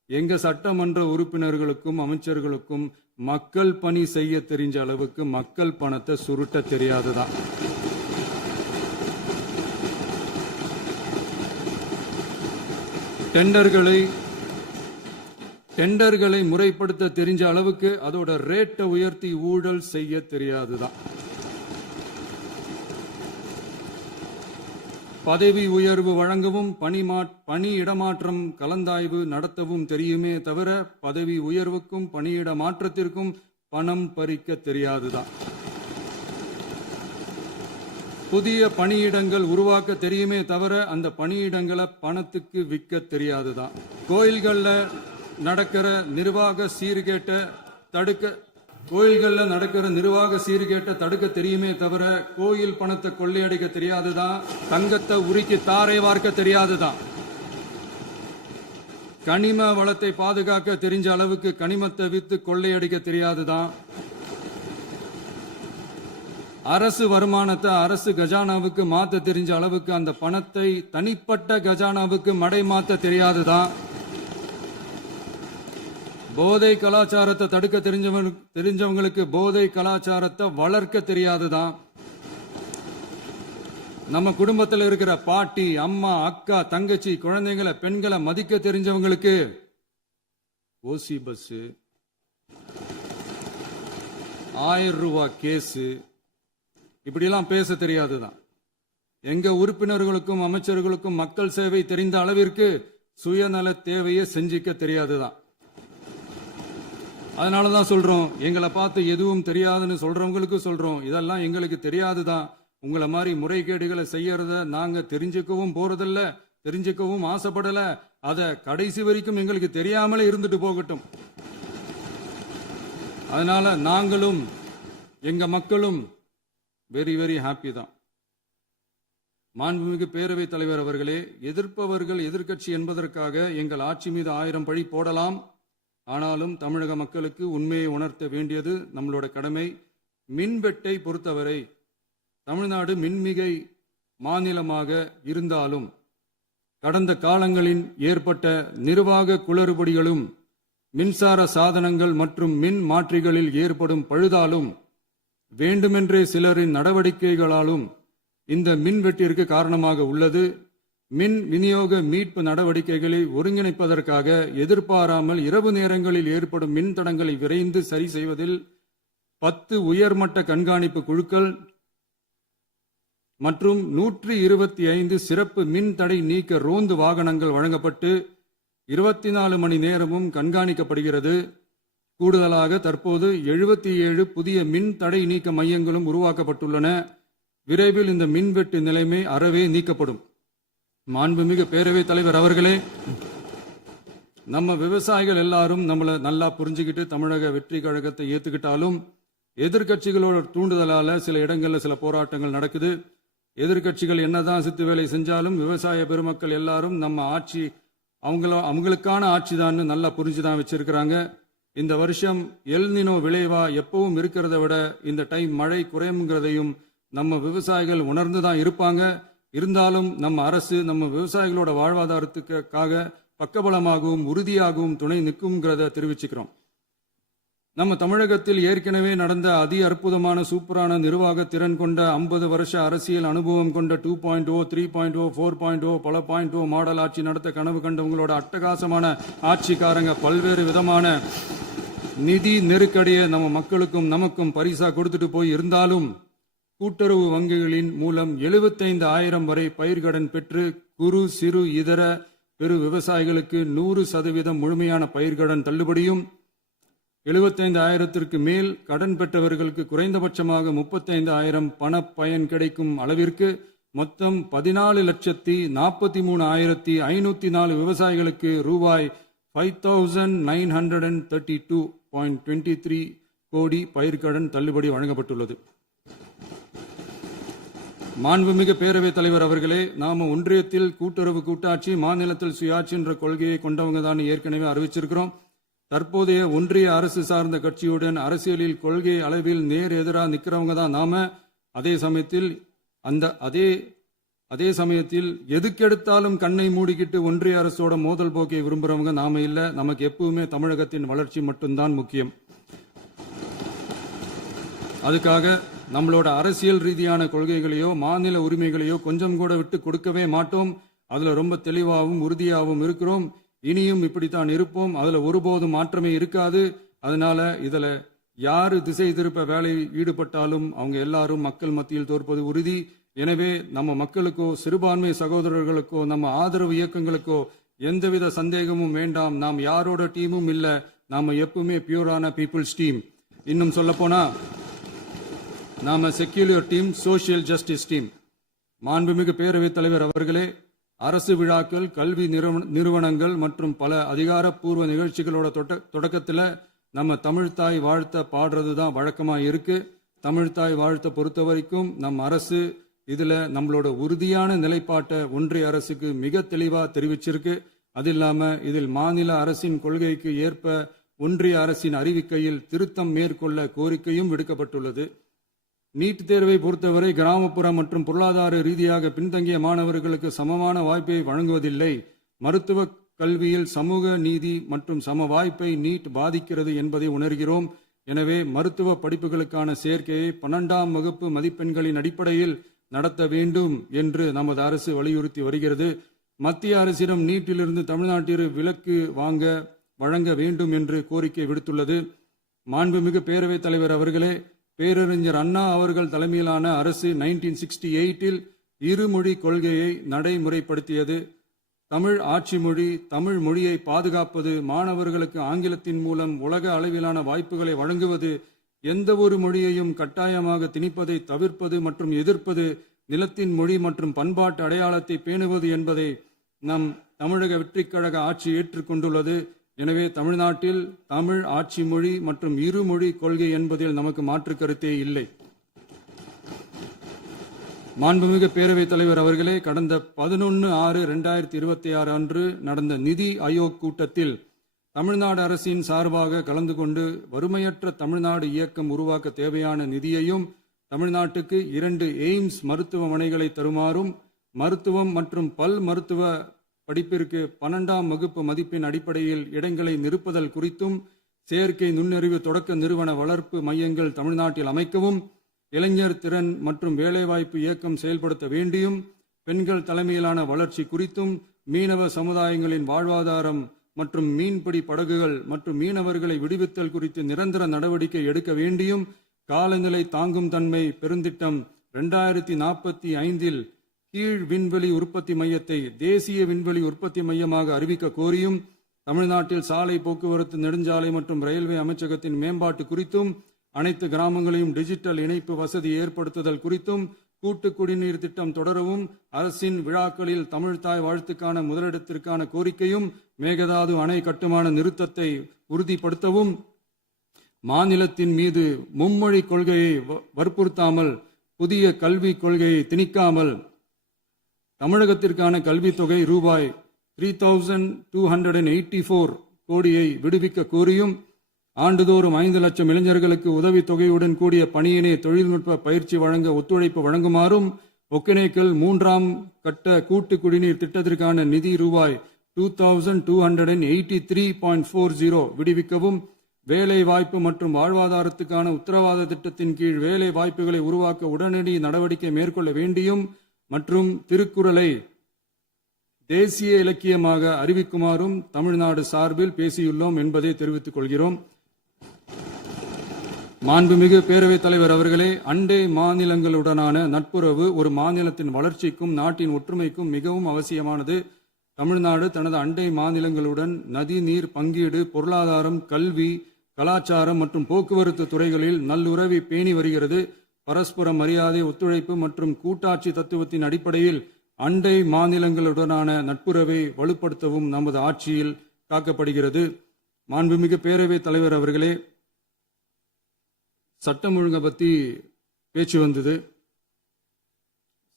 எங்க சட்டமன்ற உறுப்பினர்களுக்கும் அமைச்சர்களுக்கும் மக்கள் பணி செய்ய தெரிஞ்ச அளவுக்கு மக்கள் பணத்தை சுருட்ட தெரியாதுதான். டெண்டர்களை முறைப்படுத்த தெரிஞ்ச அளவுக்கு அதோட ரேட்டை உயர்த்தி ஊழல் செய்ய தெரியாதுதான். பதவி உயர்வு வழங்கவும் பணி இடமாற்றம் கலந்தாய்வு நடத்தவும் தெரியுமே தவிர பதவி உயர்வுக்கும் பணியிட மாற்றத்திற்கும் பணம் பறிக்க தெரியாதுதான். புதிய பணியிடங்கள் உருவாக்க தெரியுமே தவிர அந்த பணியிடங்களை பணத்துக்கு விற்க தெரியாதுதான். கோயில்கள்ல நடக்கிற நிர்வாக சீர்கேட்டை தடுக்க தெரியுமே தவிர கோயில் பணத்தை கொள்ளையடிக்க தெரியாதுதான். தங்கத்தை உருக்கி தாரை வார்க்க தெரியாதுதான். கனிம வளத்தை பாதுகாக்க தெரிஞ்ச அளவுக்கு கனிமத்தை வித்து கொள்ளையடிக்க தெரியாதுதான். அரசு வருமானத்தை அரசு கஜானாவுக்கு மாத்த தெரிஞ்ச அளவுக்கு அந்த பணத்தை தனிப்பட்ட கஜானாவுக்கு மடை மாத்த தெரியாதுதான். போதை கலாச்சாரத்தை தடுக்க தெரிஞ்சவங்களுக்கு போதை கலாச்சாரத்தை வளர்க்க தெரியாதுதான். நம்ம குடும்பத்தில் இருக்கிற பாட்டி, அம்மா, அக்கா, தங்கச்சி, குழந்தைங்களை, பெண்களை மதிக்க தெரிஞ்சவங்களுக்கு ஓசி பஸ், 1000 ரூபாய் கேஸ், இப்படிலாம் பேச தெரியாதுதான். எங்க உறுப்பினர்களுக்கும் அமைச்சர்களுக்கும் மக்கள் சேவை தெரிந்த அளவிற்கு சுயநல தேவையை செஞ்சிக்க தெரியாதுதான். அதனாலதான் சொல்றோம், எங்களை பார்த்து எதுவும் தெரியாதுன்னு சொல்றவங்களுக்கு சொல்றோம், இதெல்லாம் எங்களுக்கு தெரியாதுதான். உங்களை மாதிரி முறைகேடுகளை செய்யறத நாங்க தெரிஞ்சுக்கவும் போறதில்ல, தெரிஞ்சுக்கவும் ஆசைப்படல. அத கடைசி வரைக்கும் எங்களுக்கு தெரியாமலே இருந்துட்டு போகட்டும். அதனால நாங்களும் எங்க மக்களும் வெரி வெரி ஹாப்பி தான். மாண்புமிகு பேரவைத் தலைவர் அவர்களே, எதிர்ப்பவர்கள் எதிர்க்கட்சி என்பதற்காக எங்கள் ஆட்சி மீது 1000 பழி போடலாம். ஆனாலும் தமிழக மக்களுக்கு உண்மையை உணர்த்த வேண்டியது நம்மளோட கடமை. மின்வெட்டை பொறுத்தவரை தமிழ்நாடு மின்மிகை மாநிலமாக இருந்தாலும் கடந்த காலங்களில் ஏற்பட்ட நிர்வாக குளறுபடிகளும் மின்சார சாதனங்கள் மற்றும் மின் மாற்றிகளில் ஏற்படும் பழுதாலும் வேண்டுமென்றே சிலரின் நடவடிக்கைகளாலும் இந்த மின்வெட்டிற்கு காரணமாக உள்ளது. மின் விநியோக மீட்பு நடவடிக்கைகளை ஒருங்கிணைப்பதற்காக எதிர்பாராமல் இரவு நேரங்களில் ஏற்படும் மின் தடங்களை விரைந்து சரி செய்வதில் 10 உயர்மட்ட கண்காணிப்பு குழுக்கள் மற்றும் 125 சிறப்பு மின் தடை நீக்க ரோந்து வாகனங்கள் வழங்கப்பட்டு 24 மணி நேரமும் கண்காணிக்கப்படுகிறது. கூடுதலாக தற்போது 77 புதிய மின் தடை நீக்க மையங்களும் உருவாக்கப்பட்டுள்ளன. விரைவில் இந்த மின்வெட்டு நிலைமை அறவே நீக்கப்படும். மாண்புமிகு பேரவைத் தலைவர் அவர்களே, நம்ம விவசாயிகள் எல்லாரும் நம்மளை நல்லா புரிஞ்சுக்கிட்டு தமிழக வெற்றி கழகத்தை ஏத்துக்கிட்டாலும் எதிர்க்கட்சிகளோட தூண்டுதலால சில இடங்கள்ல சில போராட்டங்கள் நடக்குது. எதிர்க்கட்சிகள் என்னதான் சித்து வேலை செஞ்சாலும் விவசாய பெருமக்கள் எல்லாரும் நம்ம ஆட்சி அவங்களுக்கான ஆட்சி தான் நல்லா புரிஞ்சுதான் வச்சிருக்கிறாங்க. இந்த வருஷம் எல்னினோ விளைவா எப்பவும் இருக்கிறத விட இந்த டைம் மழை குறையுங்கிறதையும் நம்ம விவசாயிகள் உணர்ந்துதான் இருப்பாங்க. இருந்தாலும் நம்ம அரசு நம்ம விவசாயிகளோட வாழ்வாதாரத்துக்காக பக்கபலமாகவும் உறுதியாகவும் துணை நிற்கும்ங்கிறத தெரிவிச்சுக்கிறோம். நம்ம தமிழகத்தில் ஏற்கனவே நடந்த அதி அற்புதமான சூப்பரான நிர்வாக திறன் கொண்ட 50 வருஷ அரசியல் அனுபவம் கொண்ட 2.0, 3.0, 4.0 பல 0.0 மாடல் ஆட்சி நடத்த கனவு கண்டவங்களோட அட்டகாசமான ஆட்சிக்காரங்க பல்வேறு விதமான நிதி நெருக்கடியை நம்ம மக்களுக்கும் நமக்கும் பரிசா கொடுத்துட்டு போய் இருந்தாலும் கூட்டுறவு வங்கிகளின் மூலம் 75,000 வரை பயிர்கடன் பெற்று குறு சிறு இதர பெரு விவசாயிகளுக்கு 100% முழுமையான பயிர்கடன் தள்ளுபடியும் 75,000க்கு மேல் கடன் பெற்றவர்களுக்கு குறைந்தபட்சமாக 35,000 பண பயன் கிடைக்கும் அளவிற்கு மொத்தம் 14,43,504 விவசாயிகளுக்கு ரூபாய் 5,932.23 கோடி பயிர்கடன் தள்ளுபடி வழங்கப்பட்டுள்ளது. மாண்புமிகு பேரவைத் தலைவர் அவர்களே, நாம ஒன்றியத்தில் கூட்டுறவு கூட்டாட்சி, மாநிலத்தில் சுயாட்சி என்ற கொள்கையை கொண்டவங்க தான் ஏற்கனவே அறிவிச்சிருக்கிறோம். தற்போதைய ஒன்றிய அரசு சார்ந்த கட்சியுடன் அரசியலில் கொள்கை அளவில் நேர் எதிராக நிற்கிறவங்க தான் நாம. அதே சமயத்தில் எதுக்கெடுத்தாலும் கண்ணை மூடிக்கிட்டு ஒன்றிய அரசோட மோதல் போக்கை விரும்புறவங்க நாம இல்ல. நமக்கு எப்பவுமே தமிழகத்தின் வளர்ச்சி மட்டும்தான் முக்கியம். அதுக்காக நம்மளோட அரசியல் ரீதியான கொள்கைகளையோ மாநில உரிமைகளையோ கொஞ்சம் கூட விட்டு கொடுக்கவே மாட்டோம். அதுல ரொம்ப தெளிவாகவும் உறுதியாகவும் இருக்கிறோம். இனியும் இப்படித்தான் இருப்போம். அதுல ஒருபோதும் மாற்றமே இருக்காது. அதனால இதுல யாரு திசை திருப்ப வேலையில் ஈடுபட்டாலும் அவங்க எல்லாரும் மக்கள் மத்தியில் தோற்பது உறுதி. எனவே நம்ம மக்களுக்கோ சிறுபான்மை சகோதரர்களுக்கோ நம்ம ஆதரவு இயக்கங்களுக்கோ எந்தவித சந்தேகமும் வேண்டாம். நாம் யாரோட டீமும் இல்ல. நாம எப்பவுமே பியூரான பீப்புள்ஸ் டீம். இன்னும் சொல்ல போனா நாம secular team, social justice team. மாண்புமிகு பேரவைத் தலைவர் அவர்களே, அரசு விழாக்கள், கல்வி நிறுவனங்கள் மற்றும் பல அதிகாரப்பூர்வ நிகழ்ச்சிகளோட தொடக்கத்தில் நம்ம தமிழ்தாய் வாழ்த்த பாடுறது தான் வழக்கமா இருக்கு. தமிழ்தாய் வாழ்த்த பொறுத்த வரைக்கும் நம் அரசு இதுல நம்மளோட உறுதியான நிலைப்பாட்டை ஒன்றிய அரசுக்கு மிக தெளிவா தெரிவிச்சிருக்கு. அது இல்லாம இதில் மாநில அரசின் கொள்கைக்கு ஏற்ப ஒன்றிய அரசின் அறிவிக்கையில் திருத்தம் மேற்கொள்ள கோரிக்கையும் விடுக்கப்பட்டுள்ளது. நீட் தேர்வை பொறுத்தவரை கிராமப்புற மற்றும் பொருளாதார ரீதியாக பின்தங்கிய மாணவர்களுக்கு சமமான வாய்ப்பை வழங்குவதில்லை. மருத்துவ கல்வியில் சமூக நீதி மற்றும் சம வாய்ப்பை நீட் பாதிக்கிறது என்பதை உணர்கிறோம். எனவே மருத்துவ படிப்புகளுக்கான சேர்க்கையை 12ஆம் வகுப்பு மதிப்பெண்களின் அடிப்படையில் நடத்த வேண்டும் என்று நமது அரசு வலியுறுத்தி வருகிறது. மத்திய அரசிடம் நீட்டிலிருந்து தமிழ்நாட்டிற்கு விலக்கு வழங்க வேண்டும் என்று கோரிக்கை விடுத்துள்ளது. மாண்புமிகு பேரவைத் தலைவர் அவர்களே, பேரறிஞர் அண்ணா அவர்கள் தலைமையிலான அரசு 1968 இருமொழி கொள்கையை நடைமுறைப்படுத்தியது. தமிழ் ஆட்சி மொழி, தமிழ் மொழியை பாதுகாப்பது, மாணவர்களுக்கு ஆங்கிலத்தின் மூலம் உலக அளவிலான வாய்ப்புகளை வழங்குவது, எந்த ஒரு மொழியையும் கட்டாயமாக திணிப்பதை தவிர்ப்பது மற்றும் எதிர்ப்பது, நிலத்தின் மொழி மற்றும் பண்பாட்டு அடையாளத்தை பேணுவது என்பதை நம் தமிழக வெற்றிக் கழக ஆட்சி ஏற்றுக்கொண்டுள்ளது. எனவே தமிழ்நாட்டில் தமிழ் ஆட்சி மொழி மற்றும் இருமொழி கொள்கை என்பதில் நமக்கு மாற்று கருத்தே இல்லை. மாண்புமிகு பேரவைத் தலைவர் அவர்களே, கடந்த 11/6/2026 அன்று நடந்த நிதி ஆயோக் கூட்டத்தில் தமிழ்நாடு அரசின் சார்பாக கலந்து கொண்டு வறுமையற்ற தமிழ்நாடு இயக்கம் உருவாக்க தேவையான நிதியையும், தமிழ்நாட்டுக்கு 2 எய்ம்ஸ் மருத்துவமனைகளை தருமாறும், மருத்துவம் மற்றும் பல் மருத்துவ படிப்பிற்கு 12ஆம் வகுப்பு மதிப்பெண் அடிப்படையில் இடங்களை நிரப்புதல் குறித்தும், செயற்கை நுண்ணறிவு தொடக்க நிறுவன வளர்ப்பு மையங்கள் தமிழ்நாட்டில் அமைக்கவும், இளைஞர் திறன் மற்றும் வேலைவாய்ப்பு இயக்கம் செயல்படுத்த வேண்டியும், பெண்கள் தலைமையிலான வளர்ச்சி குறித்தும், மீனவ சமுதாயங்களின் வாழ்வாதாரம் மற்றும் மீன்பிடி படகுகள் மற்றும் மீனவர்களை விடுவித்தல் குறித்து நிரந்தர நடவடிக்கை எடுக்க வேண்டியும், காலநிலை தாங்கும் தன்மை பெருந்திட்டம் 2045 கீழ் விண்வெளி உற்பத்தி மையத்தை தேசிய விண்வெளி உற்பத்தி மையமாக அறிவிக்க கோரியும், தமிழ்நாட்டில் சாலை போக்குவரத்து நெடுஞ்சாலை மற்றும் ரயில்வே அமைச்சகத்தின் மேம்பாட்டு குறித்தும், அனைத்து கிராமங்களையும் டிஜிட்டல் இணைப்பு வசதி ஏற்படுத்துதல் குறித்தும், கூட்டு குடிநீர் திட்டம் தொடரவும், அரசின் விழாக்களில் தமிழ்தாய் வாழ்த்துக்கான முதலிடத்திற்கான கோரிக்கையும், மேகதாது அணை கட்டுமான நிறுத்தத்தை உறுதிப்படுத்தவும், மாநிலத்தின் மீது மும்மொழி கொள்கையை வற்புறுத்தாமல் புதிய கல்விக் கொள்கையை திணிக்காமல் தமிழகத்திற்கான கல்வித்தொகை ரூபாய் 3284 கோடியை விடுவிக்க கோரியும், ஆண்டுதோறும் 5 லட்சம் இளைஞர்களுக்கு உதவித் தொகையுடன் கூடிய பணியினை தொழில்நுட்ப பயிற்சி வழங்க ஒத்துழைப்பு வழங்குமாறும், ஒகேனக்கல் 3ஆம் கட்ட கூட்டு குடிநீர் திட்டத்திற்கான நிதி ரூபாய் 2283.40 விடுவிக்கவும், வேலை வாய்ப்பு மற்றும் வாழ்வாதாரத்துக்கான உத்தரவாத திட்டத்தின் கீழ் வேலை வாய்ப்புகளை உருவாக்க உடனடி நடவடிக்கை மேற்கொள்ள வேண்டியும் மற்றும் திருக்குறளை தேசிய இலக்கியமாக அறிவிக்குமாறும் தமிழ்நாடு சார்பில் பேசியுள்ளோம் என்பதை தெரிவித்துக் கொள்கிறோம். மாண்புமிகு பேரவைத் தலைவர் அவர்களே, அண்டை மாநிலங்களுடனான நட்புறவு ஒரு மாநிலத்தின் வளர்ச்சிக்கும் நாட்டின் ஒற்றுமைக்கும் மிகவும் அவசியமானது. தமிழ்நாடு தனது அண்டை மாநிலங்களுடன் நதி நீர் பங்கீடு, பொருளாதாரம், கல்வி, கலாச்சாரம் மற்றும் போக்குவரத்து துறைகளில் நல்லுறவை பேணி வருகிறது. பரஸ்பர மரியாதை, ஒத்துழைப்பு மற்றும் கூட்டாட்சி தத்துவத்தின் அடிப்படையில் அண்டை மாநிலங்களுடனான நட்புறவை வலுப்படுத்தவும் நமது ஆட்சியில் காக்கப்படுகிறது. மாண்புமிகு பேரவைத் தலைவர் அவர்களே, சட்டம் ஒழுங்கை பற்றி பேச்சு வந்தது.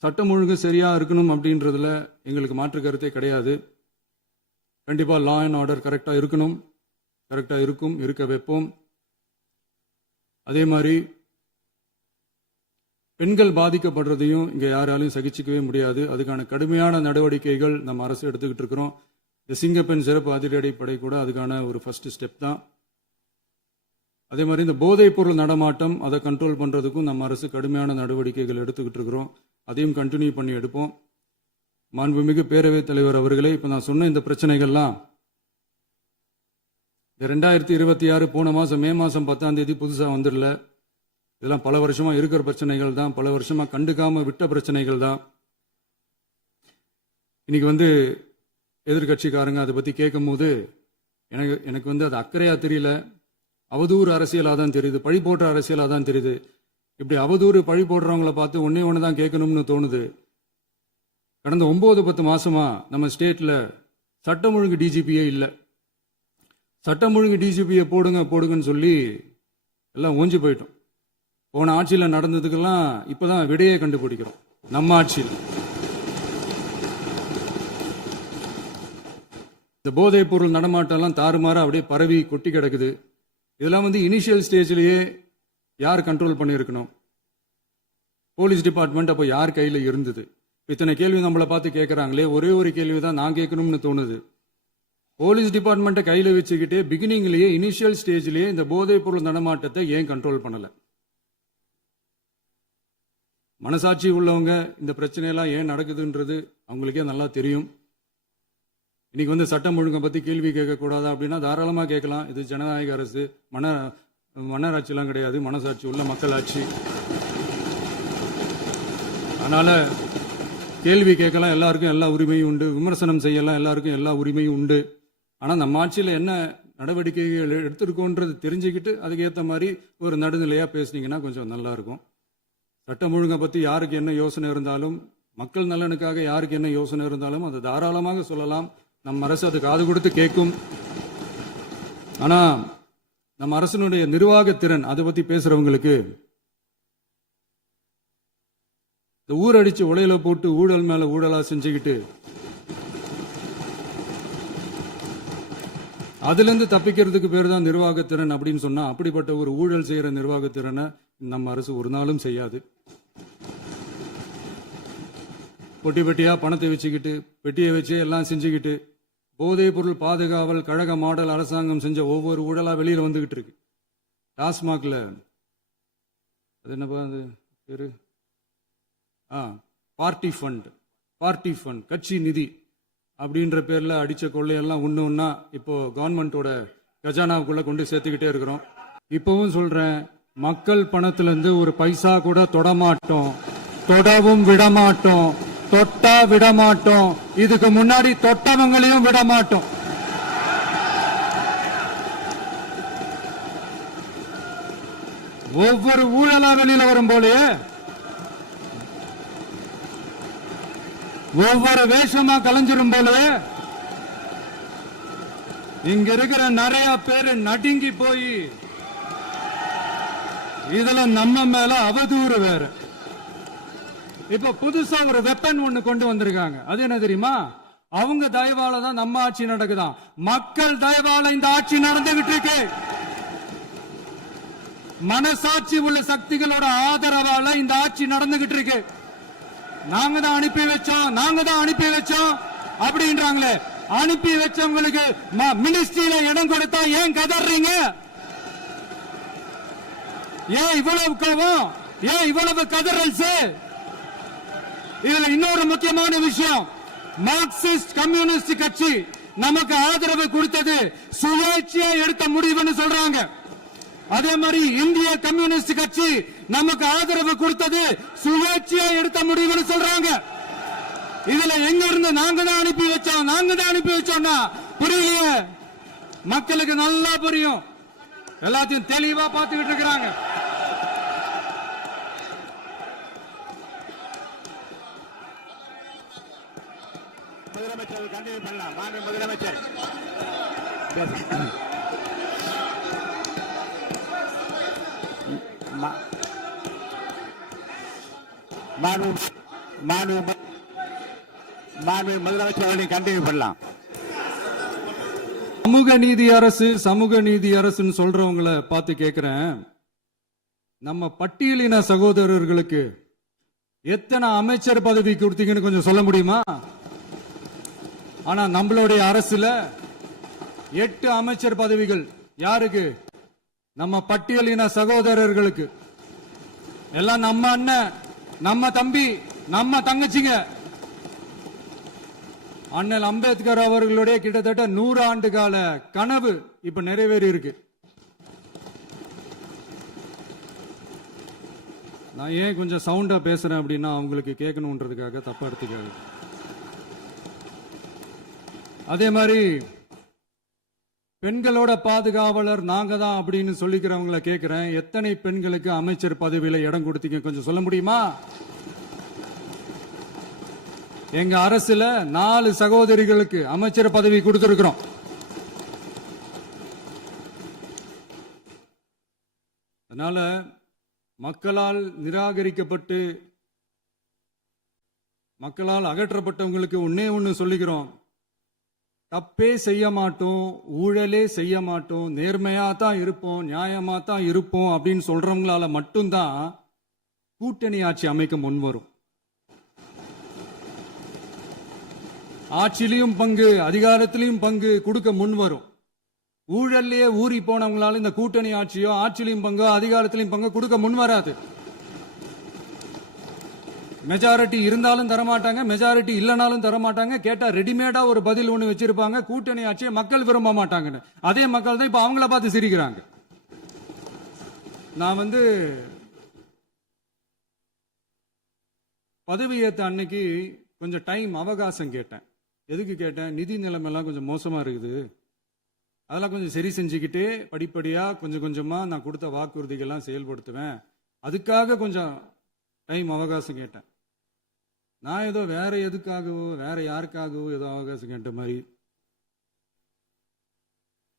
சட்டம் ஒழுங்கு சரியா இருக்கணும் அப்படின்றதுல எங்களுக்கு மாற்று கருத்தே கிடையாது. கண்டிப்பா லா அண்ட் ஆர்டர் கரெக்டா இருக்கணும், கரெக்டா இருக்கும், இருக்க வைப்போம். அதே மாதிரி பெண்கள் பாதிக்கப்படுறதையும் இங்க யாராலையும் சகிச்சிக்கவே முடியாது. அதுக்கான கடுமையான நடவடிக்கைகள் நம்ம அரசு எடுத்துக்கிட்டு இருக்கிறோம். இந்த சிங்கப்பெண் சிறப்பு அதிரடிப்படை கூட அதுக்கான ஒரு ஃபர்ஸ்ட் ஸ்டெப் தான். அதே மாதிரி இந்த போதைப் பொருள் நடமாட்டம் அதை கண்ட்ரோல் பண்றதுக்கும் நம்ம அரசு கடுமையான நடவடிக்கைகள் எடுத்துக்கிட்டு இருக்கிறோம். அதையும் கண்டினியூ பண்ணி எடுப்போம். மாண்புமிகு பேரவைத் தலைவர் அவர்களே, இப்ப நான் சொன்ன இந்த பிரச்சனைகள்லாம் 2026 போன மாசம் மே மாசம் 10ஆம் தேதி புதுசா வந்துடல. இதெல்லாம் பல வருஷமா இருக்கிற பிரச்சனைகள் தான், பல வருஷமா கண்டுக்காம விட்ட பிரச்சனைகள் தான். இன்னைக்கு எதிர்கட்சிக்காரங்க அதை பத்தி கேட்கும் போது எனக்கு அது அக்கறையா தெரியல, அவதூறு அரசியலாக தான் தெரியுது, பழி போடுற அரசியலாக தான் தெரியுது. இப்படி அவதூறு பழி போடுறவங்கள பார்த்து ஒண்ணு தான் கேட்கணும்னு தோணுது. கடந்த 9-10 மாசமா நம்ம ஸ்டேட்ல சட்டம் ஒழுங்கு டிஜிபியே இல்லை. சட்டம் ஒழுங்கு டிஜிபியை போடுங்கன்னு சொல்லி எல்லாம் ஓஞ்சி போயிட்டோம். போன ஆட்சியில் நடந்ததுக்கெல்லாம் இப்பதான் விடையே கண்டுபிடிக்கிறோம். நம்ம ஆட்சியில் இந்த போதைப் பொருள் நடமாட்டம்லாம் தாறுமாற அப்படியே பரவி கொட்டி கிடக்குது. இதெல்லாம் இனிஷியல் ஸ்டேஜ்லயே யார் கண்ட்ரோல் பண்ணியிருக்கணும்? போலீஸ் டிபார்ட்மெண்ட் அப்போ யார் கையில் இருந்தது? இத்தனை கேள்வி நம்மளை பார்த்து கேட்கறாங்களே, ஒரே ஒரு கேள்வி தான் நான் கேட்கணும்னு தோணுது. போலீஸ் டிபார்ட்மெண்ட்டை கையில் வச்சுக்கிட்டே பிகினிங்லேயே இனிஷியல் ஸ்டேஜ்லேயே இந்த போதைப் பொருள் நடமாட்டத்தை ஏன் கண்ட்ரோல் பண்ணல? மனசாட்சி உள்ளவங்க இந்த பிரச்சனையெல்லாம் ஏன் நடக்குதுன்றது அவங்களுக்கே நல்லா தெரியும். இன்னைக்கு சட்டம் ஒழுங்கை பத்தி கேள்வி கேட்கக்கூடாதா அப்படின்னா தாராளமாக கேட்கலாம். இது ஜனநாயக அரசு, மன்னராட்சியெல்லாம் கிடையாது, மனசாட்சி உள்ள மக்களாட்சி. அதனால கேள்வி கேட்கலாம், எல்லாருக்கும் எல்லா உரிமையும் உண்டு. விமர்சனம் செய்யலாம், எல்லாருக்கும் எல்லா உரிமையும் உண்டு. ஆனால் நம்ம ஆட்சியில் என்ன நடவடிக்கைகள் எடுத்திருக்கோன்றது தெரிஞ்சுக்கிட்டு அதுக்கேற்ற மாதிரி ஒரு நடுநிலையாக பேசுனீங்கன்னா கொஞ்சம் நல்லா இருக்கும். சட்டம் ஒழுங்கை பற்றி யாருக்கு என்ன யோசனை இருந்தாலும், மக்கள் நலனுக்காக யாருக்கு என்ன யோசனை இருந்தாலும் அதை தாராளமாக சொல்லலாம். நம்ம அரசு அது காது கொடுத்து கேட்கும். ஆனா நம்ம அரசினுடைய நிர்வாகத்திறன் அதை பத்தி பேசுறவங்களுக்கு இந்த ஊரடிச்சு உலையில போட்டு ஊழல் மேல ஊழலா செஞ்சுக்கிட்டு அதுல இருந்து தப்பிக்கிறதுக்கு பேர் தான் நிர்வாகத்திறன் அப்படின்னு சொன்னா, அப்படிப்பட்ட ஒரு ஊழல் செய்யற நிர்வாகத்திறனை நம்ம அரசு ஒரு நாளும் செய்யாது. பொட்டி பெட்டியா பணத்தை வச்சுக்கிட்டு, பெட்டியை வச்சு எல்லாம் செஞ்சுக்கிட்டு, போதைப் பொருள் பாதுகாவல் கழக மாடல் அரசாங்கம் செஞ்ச ஒவ்வொரு ஊழலா வெளியில வந்துகிட்டு இருக்கு. டாஸ்மாக்ல அது என்னப்பா அது பேரு, பார்ட்டி ஃபண்ட் கட்சி நிதி அப்படின்ற பேர்ல அடிச்ச கொள்ளையெல்லாம் ஒண்ணா இப்போ கவர்மெண்டோட கஜானாவுக்குள்ள கொண்டு சேர்த்துக்கிட்டே இருக்கிறோம். இப்பவும் சொல்றேன், மக்கள் பணத்துல இருந்து ஒரு பைசா கூட தொடமாட்டோம், தொடவும் விடமாட்டோம், தொட்டா விடமாட்டோம், இதுக்கு முன்னாடி தொட்டவங்களையும் விடமாட்டோம். ஒவ்வொரு ஊழலா வெளியில வரும் போலே, ஒவ்வொரு வேஷமா கலைஞ்சிரும் போல, இங்க இருக்கிற நிறைய பேரு நடுங்கி போய் இதுல நம்ம மேல அவதூறு வேற. இப்ப புதுசா ஒரு வெப்பன் ஒண்ணு கொண்டு வந்திருக்காங்க. அது என்ன தெரியுமா? அவங்க தயவால தான் நம்ம ஆட்சி நடக்குதான். மக்கள் தயவால இந்த ஆட்சி நடந்துகிட்டு இருக்கு. மனசாட்சி உள்ள சக்திகளோட ஆதரவால இந்த ஆட்சி நடந்துகிட்டு இருக்கு. நாங்க தான் அனுப்பி வச்சோம் அப்படின்றாங்களே. அனுப்பி வச்சவங்களுக்கு மினிஸ்ட்ரியில இடம் கொடுத்தா ஏன் கதறீங்க? ஏன் இவ்வளவு கோபம்? ஏன் இவ்வளவு கதறல்? இதுல இன்னொரு முக்கியமான விஷயம், மார்க்சிஸ்ட் கம்யூனிஸ்ட் கட்சி நமக்கு ஆதரவு கொடுத்தது சுயேட்சையா எடுத்த முடிவுன்னு சொல்றாங்க. அதே மாதிரி இந்திய கம்யூனிஸ்ட் கட்சி நமக்கு ஆதரவு கொடுத்தது சுயேட்சையா எடுத்த முடிவுன்னு சொல்றாங்க. இதுல எங்க இருந்து நாங்க தான் அனுப்பி வச்சோம்னா புரியலையே. மக்களுக்கு நல்லா புரியும், எல்லாத்தையும் தெளிவா பார்த்துக்கிட்டு இருக்கிறாங்க. முதலமைச்சர் கண்டினியூ பண்ணலாம். வாங்க முதலமைச்சர். முதலமைச்சர் கண்டினியூ பண்ணலாம். சமூக நீதி அரசுன்னு சொல்றவங்களை பார்த்து கேட்கிறேன், நம்ம பட்டியலின சகோதரர்களுக்கு எத்தனை அமைச்சர் பதவி கொடுத்தீங்கன்னு கொஞ்சம் சொல்ல முடியுமா? ஆனா நம்மளுடைய அரசுல 8 அமைச்சர் பதவிகள் யாருக்கு? நம்ம பட்டியலின சகோதரர்களுக்கு. எல்லாம் நம்ம அண்ணன், நம்ம தம்பி, நம்ம தங்கச்சிங்க. அண்ணல் அம்பேத்கர் அவர்களுடைய கிட்டத்தட்ட 100 ஆண்டு கால கனவு இப்ப நிறைவேறி இருக்கு. நான் ஏன் கொஞ்சம் சவுண்டா பேசுறேன் அப்படின்னா, அவங்களுக்கு கேட்கணுன்றதுக்காக, தப்பா எடுத்துக்காது. அதே மாதிரி பெண்களோட பாதுகாவலர் நாங்க தான் அப்படின்னு சொல்லிக்கிறவங்களை கேட்கிறேன், எத்தனை பெண்களுக்கு அமைச்சர் பதவியில இடம் கொடுத்தீங்க கொஞ்சம் சொல்ல முடியுமா? எங்க அரசுல 4 சகோதரிகளுக்கு அமைச்சர் பதவி கொடுத்திருக்கிறோம். அதனால மக்களால் நிராகரிக்கப்பட்டு மக்களால் அகற்றப்பட்டவங்களுக்கு ஒன்னே ஒன்னு சொல்லிக்கிறோம், தப்பே செய்ய மாட்டோம், ஊழலே செய்ய மாட்டோம், நேர்மையா தான் இருப்போம், நியாயமா தான் இருப்போம் அப்படின்னு சொல்றவங்களால மட்டும்தான் கூட்டணி ஆட்சி அமைக்க முன்வரும். ஆட்சியிலையும் பங்கு, அதிகாரத்திலையும் பங்கு கொடுக்க முன்வரும். ஊழல்லையே ஊறி போனவங்களால இந்த கூட்டணி ஆட்சியோ, ஆட்சியிலையும் பங்கு, அதிகாரத்திலையும் பங்கு கொடுக்க முன்வராது. மெஜாரிட்டி இருந்தாலும் தரமாட்டாங்க, மெஜாரிட்டி இல்லைனாலும் தரமாட்டாங்க. கேட்டா ரெடிமேடா ஒரு பதில் ஒண்ணு வச்சிருப்பாங்க, கூட்டணி ஆட்சியை மக்கள் விரும்ப மாட்டாங்கன்னு. அதே மக்கள் தான் இப்ப அவங்கள பார்த்து சிரிக்கிறாங்க. நான் பதவி ஏத்த அன்னைக்கு கொஞ்சம் டைம் அவகாசம் கேட்டேன். எதுக்கு கேட்டேன்? நிதி நிலைமைலாம் கொஞ்சம் மோசமா இருக்குது, அதெல்லாம் கொஞ்சம் சரி செஞ்சுக்கிட்டே படிப்படியா கொஞ்சம் கொஞ்சமா நான் கொடுத்த வாக்குறுதிகள்லாம் செயல்படுத்துவேன், அதுக்காக கொஞ்சம் டைம் அவகாசம் கேட்டேன். நான் ஏதோ வேற எதுக்காகவோ வேற யாருக்காகவோ ஏதோ அவகாசம் கேட்ட மாதிரி.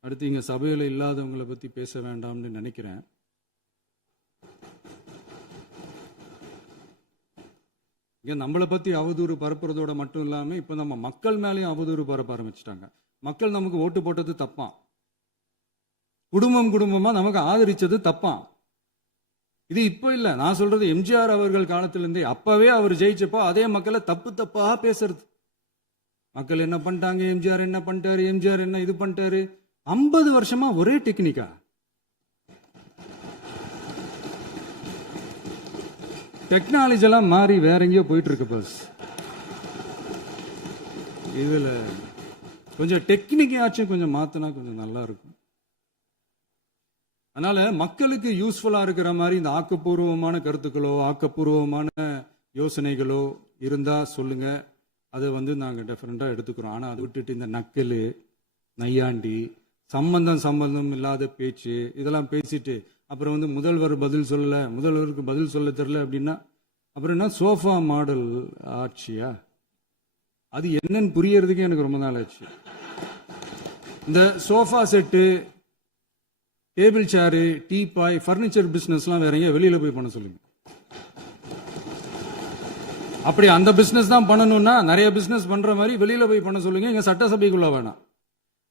அடுத்து இங்க சபையில இல்லாதவங்களை பத்தி பேச வேண்டாம்னு நினைக்கிறேன். இங்க நம்மளை பத்தி அவதூறு பரப்புறதோட மட்டும் இல்லாம இப்ப நம்ம மக்கள் மேலேயும் அவதூறு பரப்ப ஆரம்பிச்சிட்டாங்க. மக்கள் நமக்கு ஓட்டு போட்டது தப்பான், குடும்பம் குடும்பமா நமக்கு ஆதரிச்சது தப்பான். இது இப்ப இல்ல, நான் சொல்றது எம்ஜிஆர் அவர்கள் காலத்திலிருந்தே. அப்பவே அவர் ஜெயிச்சப்போ அதே மக்களை தப்பு தப்பா பேசுறது. மக்கள் என்ன பண்ணிட்டாங்க, எம்ஜிஆர் என்ன பண்ணிட்டாரு, எம்ஜிஆர் என்ன இது பண்ணிட்டாரு. 50 வருஷமா ஒரே டெக்னிக்கா. டெக்னாலஜி எல்லாம் மாறி வேற எங்கேயோ போயிட்டு இருக்கு பஸ். இதுல கொஞ்சம் டெக்னிக்காச்சும் கொஞ்சம் மாத்தினா கொஞ்சம் நல்லா இருக்கும். அதனால மக்களுக்கு யூஸ்ஃபுல்லா இருக்கிற மாதிரி இந்த ஆக்கப்பூர்வமான கருத்துக்களோ ஆக்கப்பூர்வமான யோசனைகளோ இருந்தா சொல்லுங்க. அதை நாங்க டெஃபரெண்டா எடுத்துக்கிறோம். ஆனா அதை விட்டுட்டு இந்த நக்கல், நையாண்டி, சம்பந்தம் இல்லாத பேச்சு இதெல்லாம் பேசிட்டு அப்புறம் முதல்வர் பதில் சொல்லல, முதல்வருக்கு பதில் சொல்ல தெரியல அப்படின்னா அப்புறம் என்ன சோஃபா மாடல் ஆட்சியா? அது என்னன்னு புரியறதுக்கு எனக்கு ரொம்ப நாள் ஆச்சு. இந்த sofa set, table chair, teapoy, furniture பிசினஸ்லாம் வேற எங்க வெளியில போய் பண்ண சொல்லுங்க. அப்படி அந்த பிசினஸ் தான் பண்ணணும்னா நிறைய பிசினஸ் பண்ற மாதிரி வெளியில போய் பண்ண சொல்லுங்க, இங்க சட்டசபைக்குள்ள வேணாம்.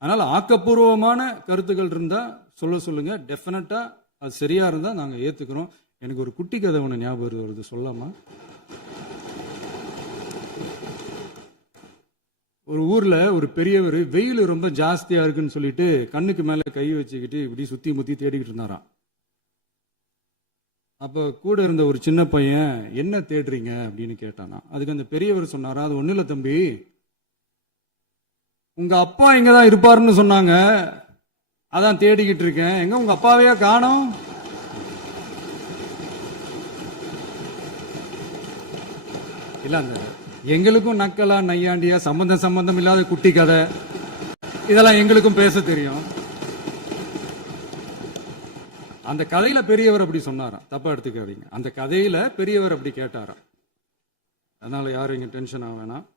அதனால ஆக்கப்பூர்வமான கருத்துக்கள் இருந்தா சொல்லுங்க. டெஃபினட்டா அது சரியா இருந்தா நாங்க ஏத்துக்கிறோம். எனக்கு ஒரு குட்டி கதை ஒண்ணு ஞாபகம் வருது, சொல்லாமா? ஒரு ஊர்ல ஒரு பெரியவர் வெயில் ரொம்ப ஜாஸ்தியா இருக்குன்னு சொல்லிட்டு கண்ணுக்கு மேல கை வச்சுக்கிட்டு இப்படி சுத்தி முத்தி தேடிக்கிட்டு இருந்தாராம். அப்ப கூட இருந்த ஒரு சின்ன பையன் என்ன தேடுறீங்க அப்படின்னு கேட்டானா. அதுக்கு அந்த பெரியவர் சொன்னாரா, அது ஒண்ணு இல்ல தம்பி, உங்க அப்பா இங்கதான் இருப்பாருன்னு சொன்னாங்க, அதான் தேடிக்கிட்டு இருக்கேன். எங்க உங்க அப்பாவையா காணோம்? இல்ல அந்த எங்களுக்கும் நக்கலா நையாண்டியா சம்பந்தம் இல்லாத குட்டி கதை இதெல்லாம் எங்களுக்கும் பேச தெரியும். அந்த கதையில பெரியவர் அப்படி சொன்னாராம், தப்பா எடுத்துக்காதீங்க. அந்த கதையில பெரியவர் அப்படி கேட்டாராம். அதனால யாரும் இங்க டென்ஷன் ஆக வேணாம்.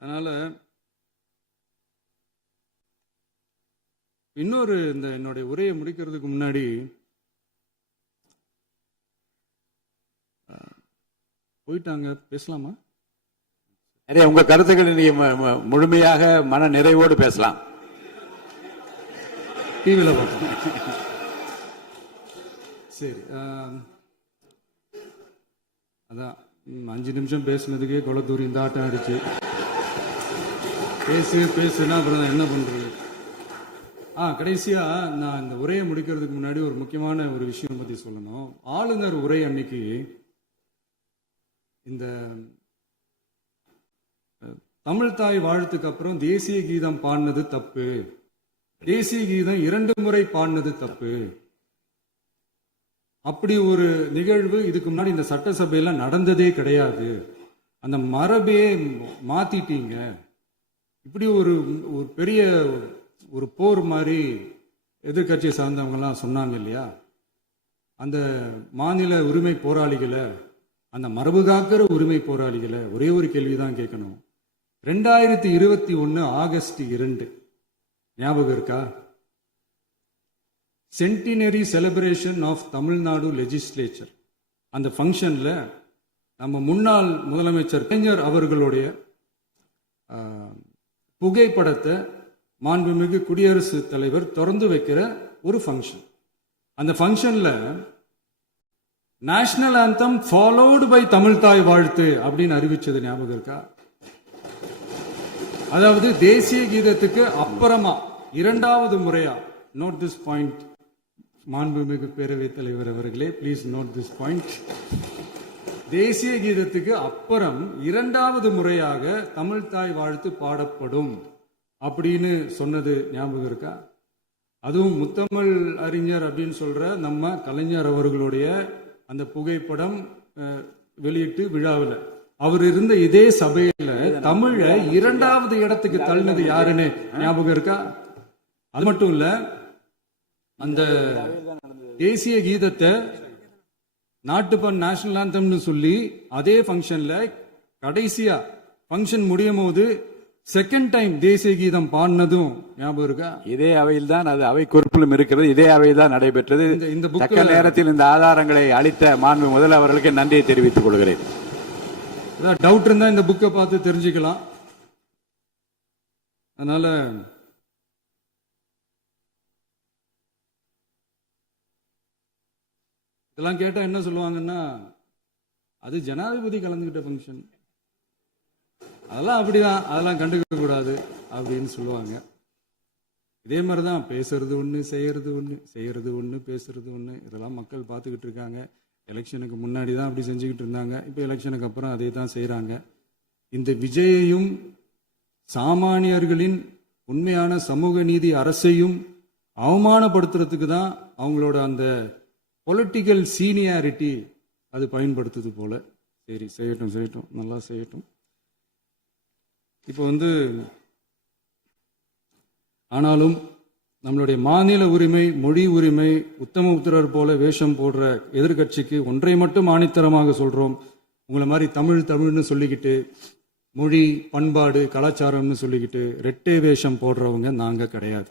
அதனால இன்னொரு இந்த என்னுடைய உரையை முடிக்கிறதுக்கு முன்னாடி போயிட்டாங்க, பேசலாமா? நிறைய உங்க கருத்துக்களை நீங்க முழுமையாக மன நிறைவோடு பேசலாம். டிவியில் பார்ப்போம். சரி, அதான் 5 நிமிஷம் பேசுனதுக்கே கொளத்தூரி இந்த ஆட்டம் அடிச்சு பேசுனா அப்புறம் என்ன பண்றது? கடைசியா நான் இந்த உரையை முடிக்கிறதுக்கு முன்னாடி ஒரு முக்கியமான ஒரு விஷயம் பத்தி சொல்லணும். ஆளுநர் உரை அன்னைக்கு இந்த தமிழ் தாய் வாழ்த்துக்கு அப்புறம் தேசிய கீதம் பாடினது தப்பு, தேசிய கீதம் 2 முறை பாடினது தப்பு. அப்படி ஒரு நிகழ்வு இதுக்கு முன்னாடி இந்த சட்டசபையில நடந்ததே கிடையாது. அந்த மரபையே மாத்திட்டீங்க. இப்படி ஒரு பெரிய ஒரு போர் மாதிரி எதிர்கட்சியை சார்ந்தவங்க எல்லாம் சொன்னாங்க இல்லையா? அந்த மாநில உரிமை போராளிகளை, அந்த மரபு காக்கிற உரிமை போராளிகளை ஒரே ஒரு கேள்விதான் கேட்கணும். 2021 ஆகஸ்ட் 2 ஞாபகம் இருக்கா? Centenary celebration of Tamil Nadu legislature. அந்த ஃபங்க்ஷன்ல நம்ம முன்னாள் முதலமைச்சர் கலைஞர் அவர்களுடைய புகைப்படத்தை மாண்புமிகு குடியரசுத் தலைவர் திறந்து வைக்கிற ஒரு ஃபங்க்ஷன். அந்த ஃபங்க்ஷன்ல national anthem followed by Tamil Thai Vazhthu அப்படின்னு அறிவிச்சது ஞாபகம் இருக்கா? அதாவது தேசிய கீதத்துக்கு அப்புறமா 2வது முறையா, நோட் திஸ் பாயிண்ட் மாண்புமிகு பேரவைத் தலைவர் அவர்களே, பிளீஸ் நோட் திஸ் பாயிண்ட். தேசிய கீதத்துக்கு அப்புறம் 2வது முறையாக தமிழ் தாய் வாழ்த்து பாடப்படும் அப்படின்னு சொன்னது ஞாபகம் இருக்கா? அதுவும் முத்தமிழ் அறிஞர் அப்படின்னு சொல்ற நம்ம கலைஞர் அவர்களுடைய அந்த புகைப்படம் வெளியிட்டு விழாவில் அவர் இருந்த இதே சபையில தமிழ 2வது இடத்துக்கு தள்ளினது யாருன்னு ஞாபகம் இருக்கா? அது மட்டும் இல்ல, அந்த தேசிய கீதத்தை நாட்டுப்பண் நேஷனல் ஆந்தம்னு சொல்லி அதே ஃபங்க்ஷன்ல கடைசியா ஃபங்க்ஷன் முடியும் போது செகண்ட் டைம் தேசிய கீதம் பாடினதும் ஞாபகம் இருக்கா? இதே அவையில் தான் அது அவை குறிப்பிலும் இருக்கிறது. இதே அவையில் தான் நடைபெற்றது. இந்த தக்க புக்கில் நேரத்தில் இந்த ஆதாரங்களை அளித்த மாண்பு முதல்வர்களுக்கு நன்றியை தெரிவித்துக் கொள்கிறேன். டவுட் இருந்தா இந்த புக்கை பார்த்து தெரிஞ்சுக்கலாம். அதனால இதெல்லாம் கேட்டா என்ன சொல்லுவாங்கன்னா, அது ஜனாதிபதி கலந்துகிட்ட ஃபங்க்ஷன், அதெல்லாம் அப்படிதான், அதெல்லாம் கண்டுக்க கூடாது அப்படின்னு சொல்லுவாங்க. இதே மாதிரிதான் பேசுறது ஒண்ணு, செய்யறது ஒண்ணு, செய்யறது ஒண்ணு, பேசுறது ஒண்ணு. இதெல்லாம் மக்கள் பார்த்துக்கிட்டு இருக்காங்க. எலெக்ஷனுக்கு முன்னாடி தான் அப்படி செஞ்சுக்கிட்டு இருந்தாங்க. இப்போ எலெக்ஷனுக்கு அப்புறம் அதே தான் செய்யறாங்க. இந்த விஜயையும் சாமானியர்களின் உண்மையான சமூக நீதி அரசையும் அவமானப்படுத்துறதுக்கு தான் அவங்களோட அந்த பொலிட்டிக்கல் சீனியாரிட்டி அது பயன்படுத்துது போல. சரி, செய்யட்டும் செய்யட்டும், நல்லா செய்யட்டும். இப்போ ஆனாலும் நம்மளுடைய மாநில உரிமை, மொழி உரிமை, உத்தமபுத்திரர் போல வேஷம் போடுற எதிர்கட்சிக்கு ஒன்றை மட்டும் ஆணித்தரமாக சொல்றோம். உங்களை மாதிரி தமிழ்னு சொல்லிக்கிட்டு, மொழி, பண்பாடு, கலாச்சாரம்னு சொல்லிக்கிட்டு ரெட்டை வேஷம் போடுறவங்க நாங்க கிடையாது.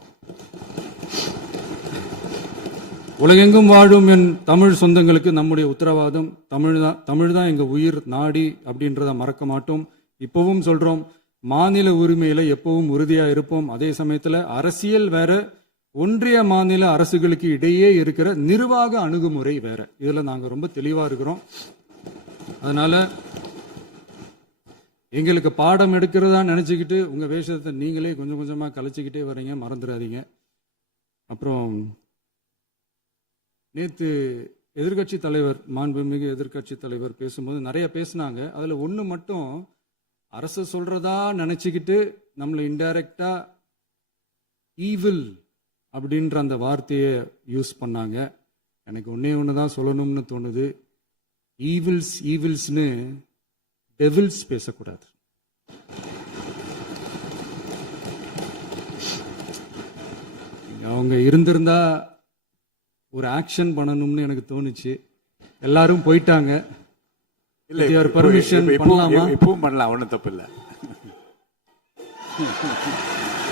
உலகெங்கும் வாழும் என் தமிழ் சொந்தங்களுக்கு நம்முடைய உத்தரவாதம் தமிழ் தான் எங்க உயிர் நாடி அப்படின்றத மறக்க மாட்டோம். இப்பவும் சொல்றோம், மாநில உரிமையில எப்பவும் உறுதியா இருப்போம். அதே சமயத்துல அரசியல் வேற, ஒன்றிய மாநில அரசுகளுக்கு இடையே இருக்கிற நிர்வாக அணுகுமுறை வேற. இதுல நாங்க ரொம்ப தெளிவா இருக்கிறோம். அதனால எங்களுக்கு பாடம் எடுக்கிறதா நினைச்சுக்கிட்டு உங்க வேஷத்தை நீங்களே கொஞ்சம் கொஞ்சமா கலைச்சிக்கிட்டே வர்றீங்க, மறந்துடாதீங்க. அப்புறம் நேத்து எதிர்கட்சி தலைவர், மாண்புமிகு எதிர்கட்சி தலைவர் பேசும்போது நிறைய பேசினாங்க. அதுல ஒண்ணு மட்டும் அரசு சொல்றதா நினைச்சுக்கிட்டு நம்மளை இன்டைரக்டா ஈவில் அப்படின்ற அந்த வார்த்தையை யூஸ் பண்ணாங்க. எனக்கு ஒன்னே ஒண்ணுதான் சொல்லணும்னு தோணுது. ஈவில்ஸ்னு டெவில்ஸ் பேசக்கூடாது. அவங்க இருந்திருந்தா ஒரு ஆக்ஷன் பண்ணணும்னு எனக்கு தோணுச்சு. எல்லாரும் போயிட்டாங்க. பர்மிஷன் பண்ணலாமா? இப்பவும் பண்ணலாம், ஒன்றும் தப்பு இல்லை.